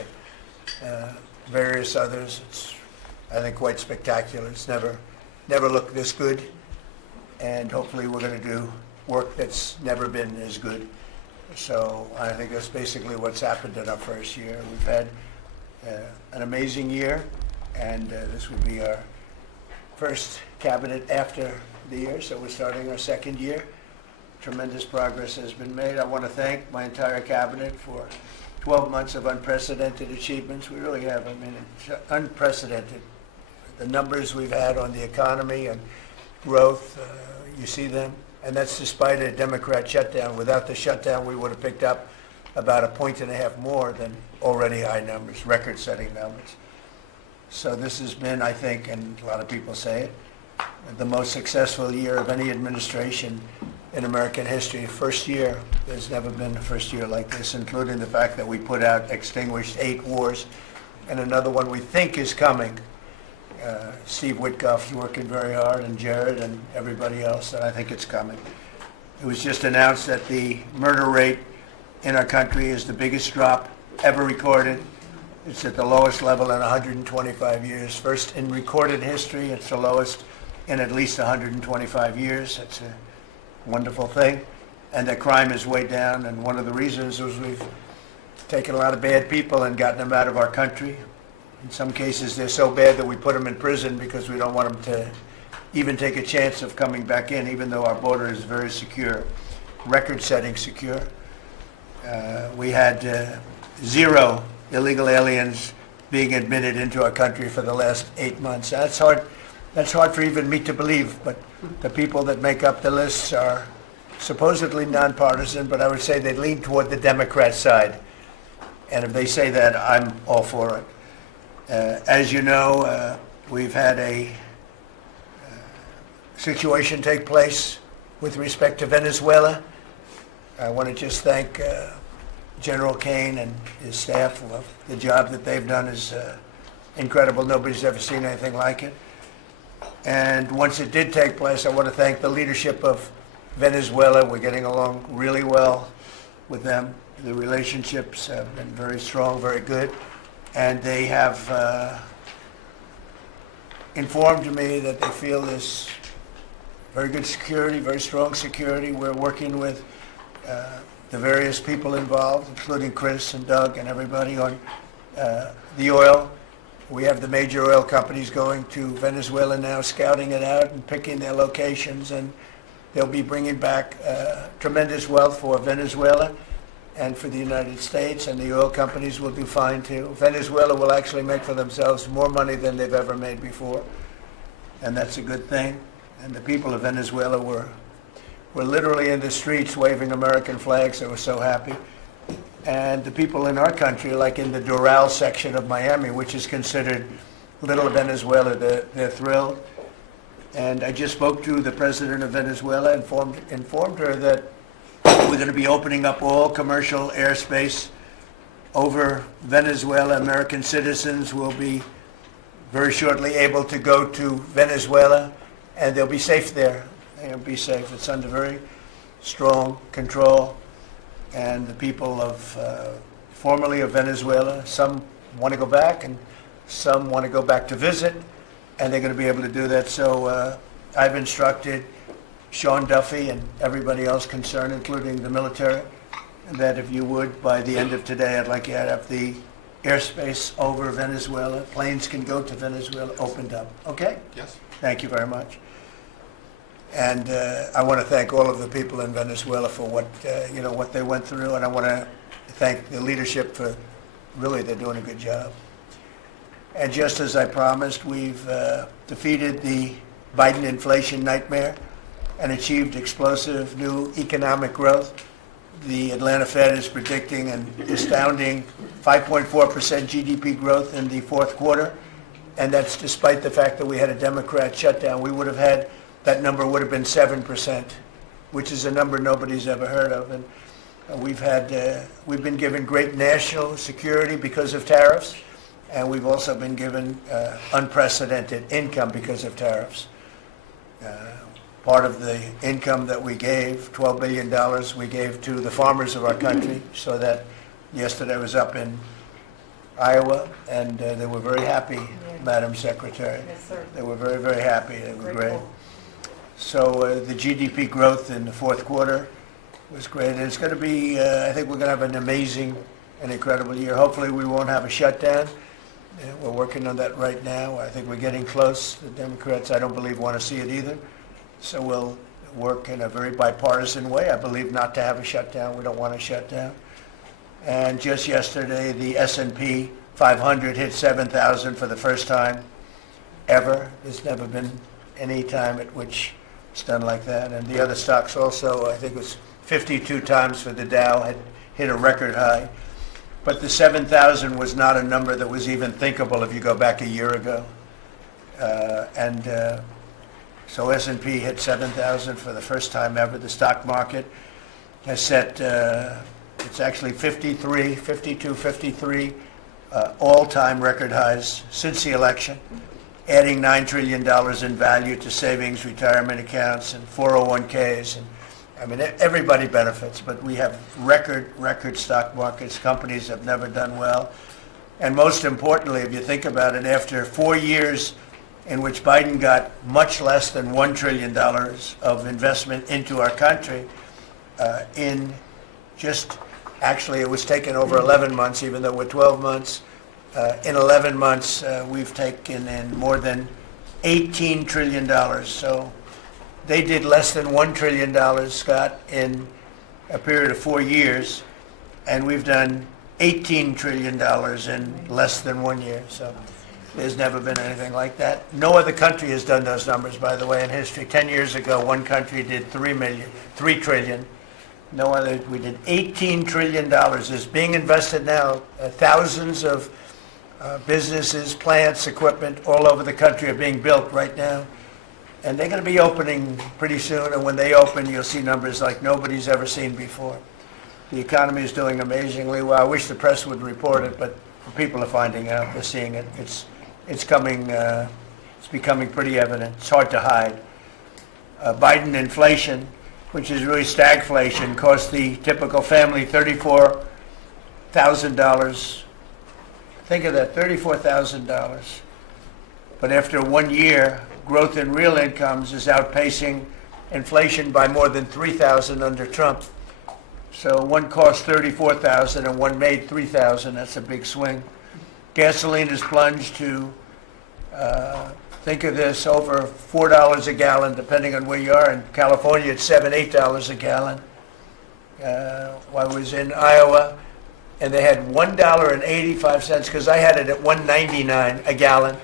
and various others. It's, I think, quite spectacular. It's never looked this good, and hopefully we're going to do work that's never been as good. So I think that's basically what's happened in our first year. We've had an amazing year, and this would be our first cabinet after the year, so we're starting our second year. Tremendous progress has been made. I want to thank my entire cabinet for 12 months of unprecedented achievements. We really have. I mean, it's unprecedented. The numbers we've had on the economy and growth, you see them. And that's despite a Democrat shutdown. Without the shutdown, we would have picked up about 1.5 points more than already high numbers, record-setting numbers. So this has been, I think, and a lot of people say it, the most successful year of any administration in American history. First year, there's never been a first year like this, including the fact that we extinguished 8 wars, and another one we think is coming. Steve Witkoff's working very hard, and Jared and everybody else, and I think it's coming. It was just announced that the murder rate in our country is the biggest drop ever recorded. It's at the lowest level in 125 years. First in recorded history, it's the lowest in at least 125 years. It's a wonderful thing. And that crime is way down, and one of the reasons is we've taken a lot of bad people and gotten them out of our country. In some cases, they're so bad that we put them in prison because we don't want them to even take a chance of coming back in, even though our border is very secure, record-setting secure. We had 0 illegal aliens being admitted into our country for the last 8 months. That's hard for even me to believe, but the people that make up the lists are supposedly nonpartisan, but I would say they lean toward the Democrat side. And if they say that, I'm all for it. As you know, we've had a situation take place with respect to Venezuela. I want to just thank General Kane and his staff. The job that they've done is incredible. Nobody's ever seen anything like it. And once it did take place, I want to thank the leadership of Venezuela. We're getting along really well with them. The relationships have been very strong, very good. And they have informed me that they feel this very good security, very strong security. We're working with the various people involved, including Chris and Doug and everybody on the oil. We have the major oil companies going to Venezuela now, scouting it out and picking their locations, and they'll be bringing back tremendous wealth for Venezuela and for the United States, and the oil companies will do fine too. Venezuela will actually make for themselves more money than they've ever made before, and that's a good thing. And the people of Venezuela were literally in the streets waving American flags. They were so happy. And the people in our country, like in the Doral section of Miami, which is considered little Venezuela, they're thrilled. And I just spoke to the president of Venezuela, informed her that we're going to be opening up all commercial airspace over Venezuela. American citizens will be very shortly able to go to Venezuela, and they'll be safe there. They'll be safe. It's under very strong control. And the people of formerly of Venezuela, some want to go back and some want to go back to visit, and they're going to be able to do that. So I've instructed Sean Duffy and everybody else concerned, including the military, that if you would, by the end of today, I'd like you to have the airspace over Venezuela. Planes can go to Venezuela opened up. Okay? Yes. Thank you very much. And I want to thank all of the people in Venezuela for what, what they went through, and I want to thank the leadership for, really, they're doing a good job. And just as I promised, we've defeated the Biden inflation nightmare and achieved explosive new economic growth. The Atlanta Fed is predicting an astounding 5.4% GDP growth in the fourth quarter, and that's despite the fact that we had a Democrat shutdown. We would have had, that number would have been 7%, which is a number nobody's ever heard of. And we've been given great national security because of tariffs, and we've also been given unprecedented income because of tariffs. Part of the income that we gave, $12 billion, we gave to the farmers of our country, so that yesterday I was up in Iowa, and they were very happy, Madam Secretary. Yes, sir. They were very, very happy. They were great. Grateful. So the GDP growth in the fourth quarter was great. And it's going to be, I think we're going to have an amazing and incredible year. Hopefully we won't have a shutdown. We're working on that right now. I think we're getting close. The Democrats, I don't believe, want to see it either. So we'll work in a very bipartisan way. I believe not to have a shutdown. We don't want a shutdown. And just yesterday, the S&P 500 hit 7,000 for the first time ever. There's never been any time at which it's done like that. And the other stocks also, I think it was 52 times for the Dow, had hit a record high. But the 7,000 was not a number that was even thinkable if you go back a year ago. So S&P hit 7,000 for the first time ever. The stock market has set, it's actually 53 all-time record highs since the election, adding $9 trillion in value to savings, retirement accounts, and 401ks. And I mean, everybody benefits, but we have record stock markets. Companies have never done well. And most importantly, if you think about it, after 4 years in which Biden got much less than $1 trillion of investment into our country, actually it was taken over 11 months, even though we're 12 months. In 11 months, we've taken in more than $18 trillion. So they did less than $1 trillion, Scott, in a period of 4 years, and we've done $18 trillion in less than 1 year. So there's never been anything like that. No other country has done those numbers, by the way, in history. 10 years ago, one country did $3 trillion. No other. We did $18 trillion. Is being invested now. Thousands of businesses, plants, equipment all over the country are being built right now. And they're going to be opening pretty soon. And when they open, you'll see numbers like nobody's ever seen before. The economy is doing amazingly well. I wish the press would report it, but people are finding out. They're seeing it. It's coming. It's becoming pretty evident. It's hard to hide. Biden inflation, which is really stagflation, cost the typical family $34,000. Think of that, $34,000. But after 1 year, growth in real incomes is outpacing inflation by more than $3,000 under Trump. So one cost $34,000 and one made $3,000. That's a big swing. Gasoline has plunged to, think of this, over $4 a gallon, depending on where you are. In California, it's $7, $8 a gallon. I was in Iowa, and they had $1.85, because I had it at $1.99 a gallon.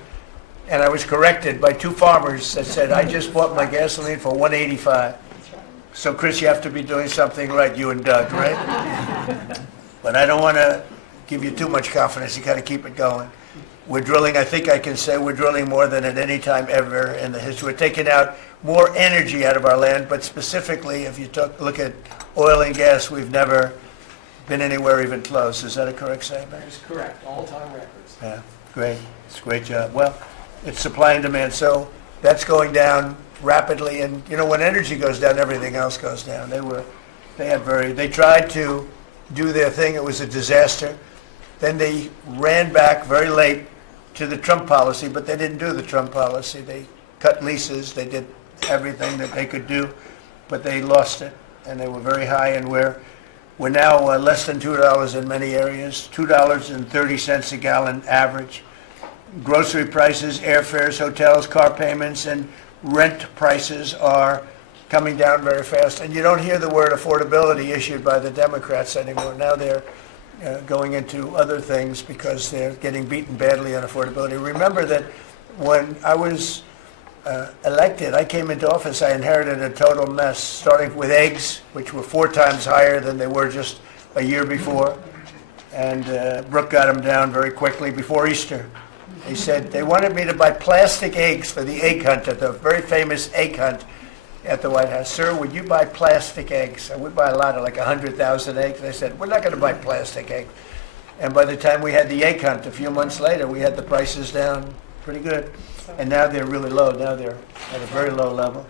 And I was corrected by two farmers that said, I just bought my gasoline for $1.85. So, Chris, you have to be doing something right, you and Doug, right? But I don't want to give you too much confidence. You got to keep it going. We're drilling, I think I can say we're drilling more than at any time ever in the history. We're taking out more energy out of our land, but specifically, if you look at oil and gas, we've never been anywhere even close. Is that a correct statement? That is correct, all-time records. Yeah, great. It's a great job. Well, it's supply and demand, so that's going down rapidly. And you know, when energy goes down, everything else goes down. They tried to do their thing. It was a disaster. Then they ran back very late to the Trump policy, but they didn't do the Trump policy. They cut leases. They did everything that they could do, but they lost it, and they were very high. And we're now less than $2 in many areas, $2.30 a gallon average. Grocery prices, airfares, hotels, car payments, and rent prices are coming down very fast. And you don't hear the word affordability issued by the Democrats anymore. Now they're going into other things because they're getting beaten badly on affordability. Remember that when I was elected, I came into office, I inherited a total mess, starting with eggs, which were 4 times higher than they were just a year before. And Brooke got them down very quickly before Easter. They said they wanted me to buy plastic eggs for the egg hunt, at the very famous egg hunt at the White House. Sir, would you buy plastic eggs? I would buy a lot of, like 100,000 eggs. They said, we're not going to buy plastic eggs. And by the time we had the egg hunt, a few months later, we had the prices down pretty good. And now they're really low. Now they're at a very low level.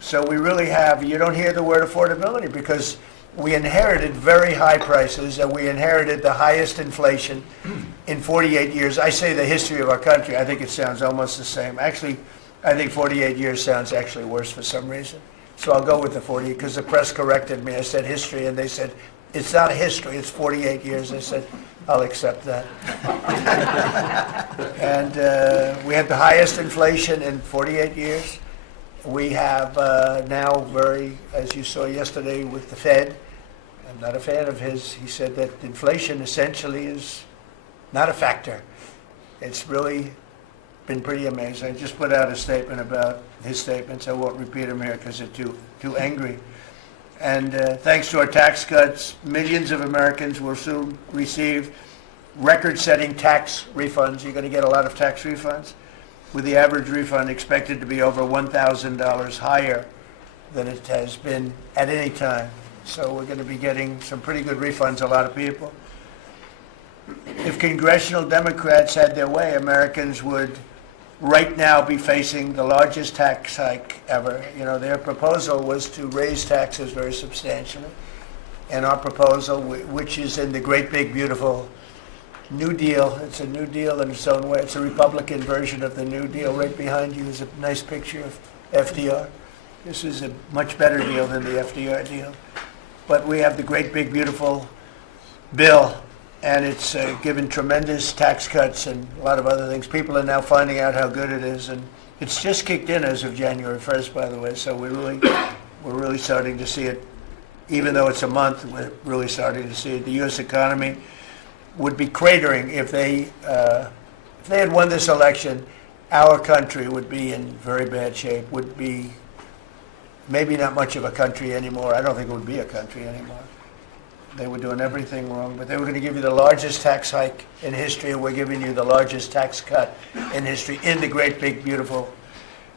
So we really have, you don't hear the word affordability because we inherited very high prices and we inherited the highest inflation in 48 years. I say the history of our country. I think it sounds almost the same. Actually, I think 48 years sounds actually worse for some reason. So I'll go with the 48 because the press corrected me. I said history and they said, it's not a history, it's 48 years. I said, I'll accept that. And we had the highest inflation in 48 years. We have now as you saw yesterday with the Fed, I'm not a fan of his, he said that inflation essentially is not a factor. It's really been pretty amazing. I just put out a statement about his statements. I won't repeat them here because they're too angry. And thanks to our tax cuts, millions of Americans will soon receive record-setting tax refunds. You're going to get a lot of tax refunds, with the average refund expected to be over $1,000 higher than it has been at any time. So we're going to be getting some pretty good refunds, a lot of people. If congressional Democrats had their way, Americans would right now be facing the largest tax hike ever. You know, their proposal was to raise taxes very substantially. And our proposal, which is in the great big beautiful New Deal, it's a New Deal in its own way. It's a Republican version of the New Deal. Right behind you is a nice picture of FDR. This is a much better deal than the FDR deal. But we have the great big beautiful bill, and it's given tremendous tax cuts and a lot of other things. People are now finding out how good it is, and it's just kicked in as of January 1st, by the way. So we're really starting to see it. Even though it's a month, we're really starting to see it. The U.S. economy would be cratering if they had won this election. Our country would be in very bad shape. Would be maybe not much of a country anymore. I don't think it would be a country anymore. They were doing everything wrong, but they were going to give you the largest tax hike in history, and we're giving you the largest tax cut in history in the great big beautiful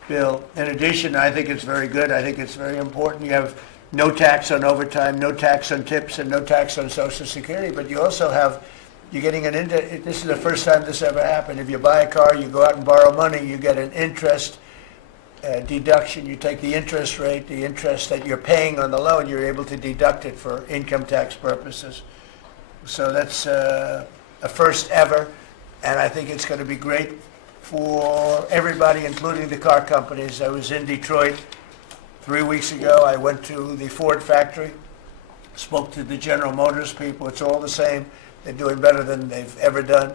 bill. In addition, I think it's very good. I think it's very important. You have no tax on overtime, no tax on tips, and no tax on Social Security, but you also have, you're getting this is the first time this ever happened. If you buy a car, you go out and borrow money, you get an interest deduction. You take the interest rate, the interest that you're paying on the loan, you're able to deduct it for income tax purposes. So that's a first ever, and I think it's going to be great for everybody, including the car companies. I was in Detroit 3 weeks ago. I went to the Ford factory, spoke to the General Motors people. It's all the same. They're doing better than they've ever done.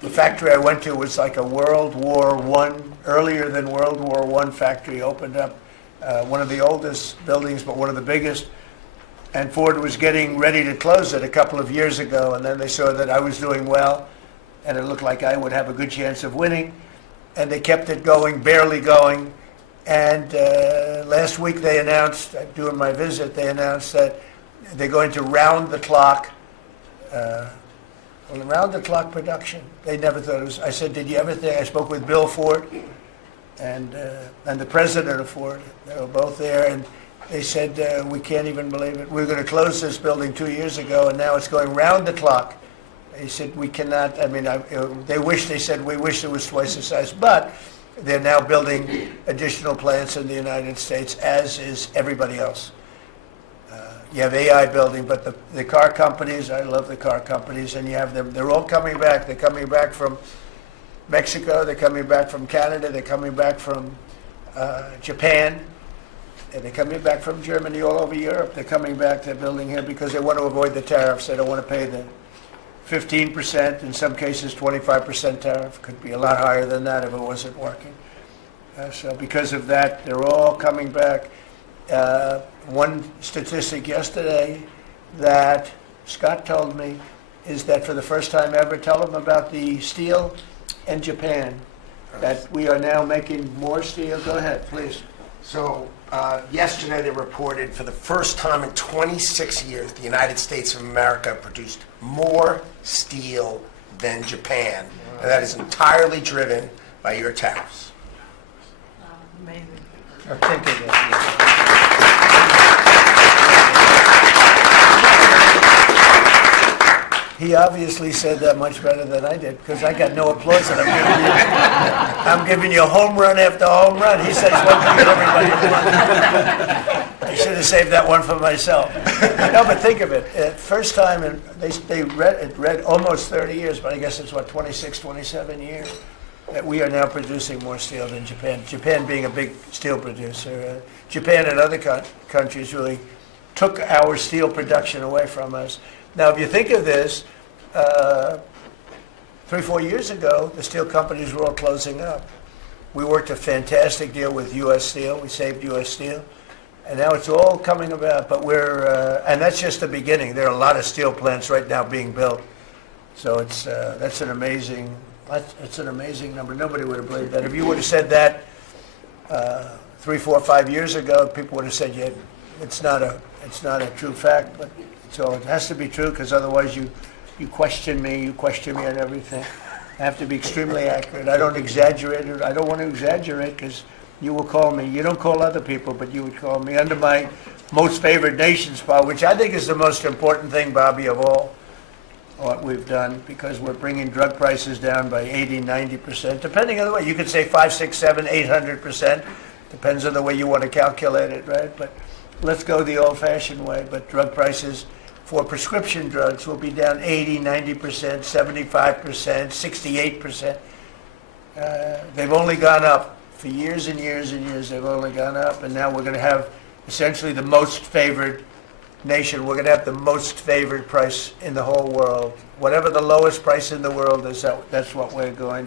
The factory I went to was like a World War I, earlier than World War I factory, opened up. One of the oldest buildings, but one of the biggest. And Ford was getting ready to close it a couple of years ago, and then they saw that I was doing well, and it looked like I would have a good chance of winning. And they kept it going, barely going. And last week they announced, during my visit, they announced that they're going to round the clock round-the-clock production. They never thought it was. I said, did you ever think? I spoke with Bill Ford and the president of Ford. They were both there, and they said, we can't even believe it. We were going to close this building 2 years ago, and now it's going round the clock. They said, we cannot. I mean, they said, we wish it was twice the size, but they're now building additional plants in the United States, as is everybody else. You have AI building, but the car companies, I love the car companies, and you have them, they're all coming back. They're coming back from Mexico, they're coming back from Canada, they're coming back from Japan, and they're coming back from Germany, all over Europe. They're coming back, they're building here because they want to avoid the tariffs. They don't want to pay the 15%, in some cases 25% tariff. Could be a lot higher than that if it wasn't working. So because of that, they're all coming back. One statistic yesterday that Scott told me is that for the first time ever, tell them about the steel in Japan, that we are now making more steel. Go ahead, please. So yesterday they reported for the first time in 26 years, the United States of America produced more steel than Japan. And that is entirely driven by your tariffs. Or think of it. He obviously said that much better than I did, because I got no applause that I'm giving you a home run after home run. He says one thing and everybody. I should have saved that one for myself. No, but think of it. First time, in, they read almost 30 years, but I guess it's what, 26, 27 years, that we are now producing more steel than Japan. Japan being a big steel producer. Japan and other countries really took our steel production away from us. Now, if you think of this, 3-4 years ago, the steel companies were all closing up. We worked a fantastic deal with U.S. Steel. We saved U.S. Steel. And now it's all coming about, but and that's just the beginning. There are a lot of steel plants right now being built. So that's an amazing number. Nobody would have believed that. If you would have said that 3, 4, 5 years ago, people would have said, yeah, it's not a true fact, but so it has to be true, because otherwise you question me on everything. I have to be extremely accurate. I don't exaggerate it. I don't want to exaggerate, because you will call me. You don't call other people, but you would call me under my most favored nation spot, which I think is the most important thing, Bobby, of all what we've done, because we're bringing drug prices down by 80, 90%, depending on the way. You could say 5, 6, 7, 800%. Depends on the way you want to calculate it, right? But let's go the old-fashioned way. But drug prices for prescription drugs will be down 80, 90%, 75%, 68%. They've only gone up. For years and years and years, they've only gone up. And now we're going to have essentially the most favored nation. We're going to have the most favored price in the whole world. Whatever the lowest price in the world is, that's what we're going to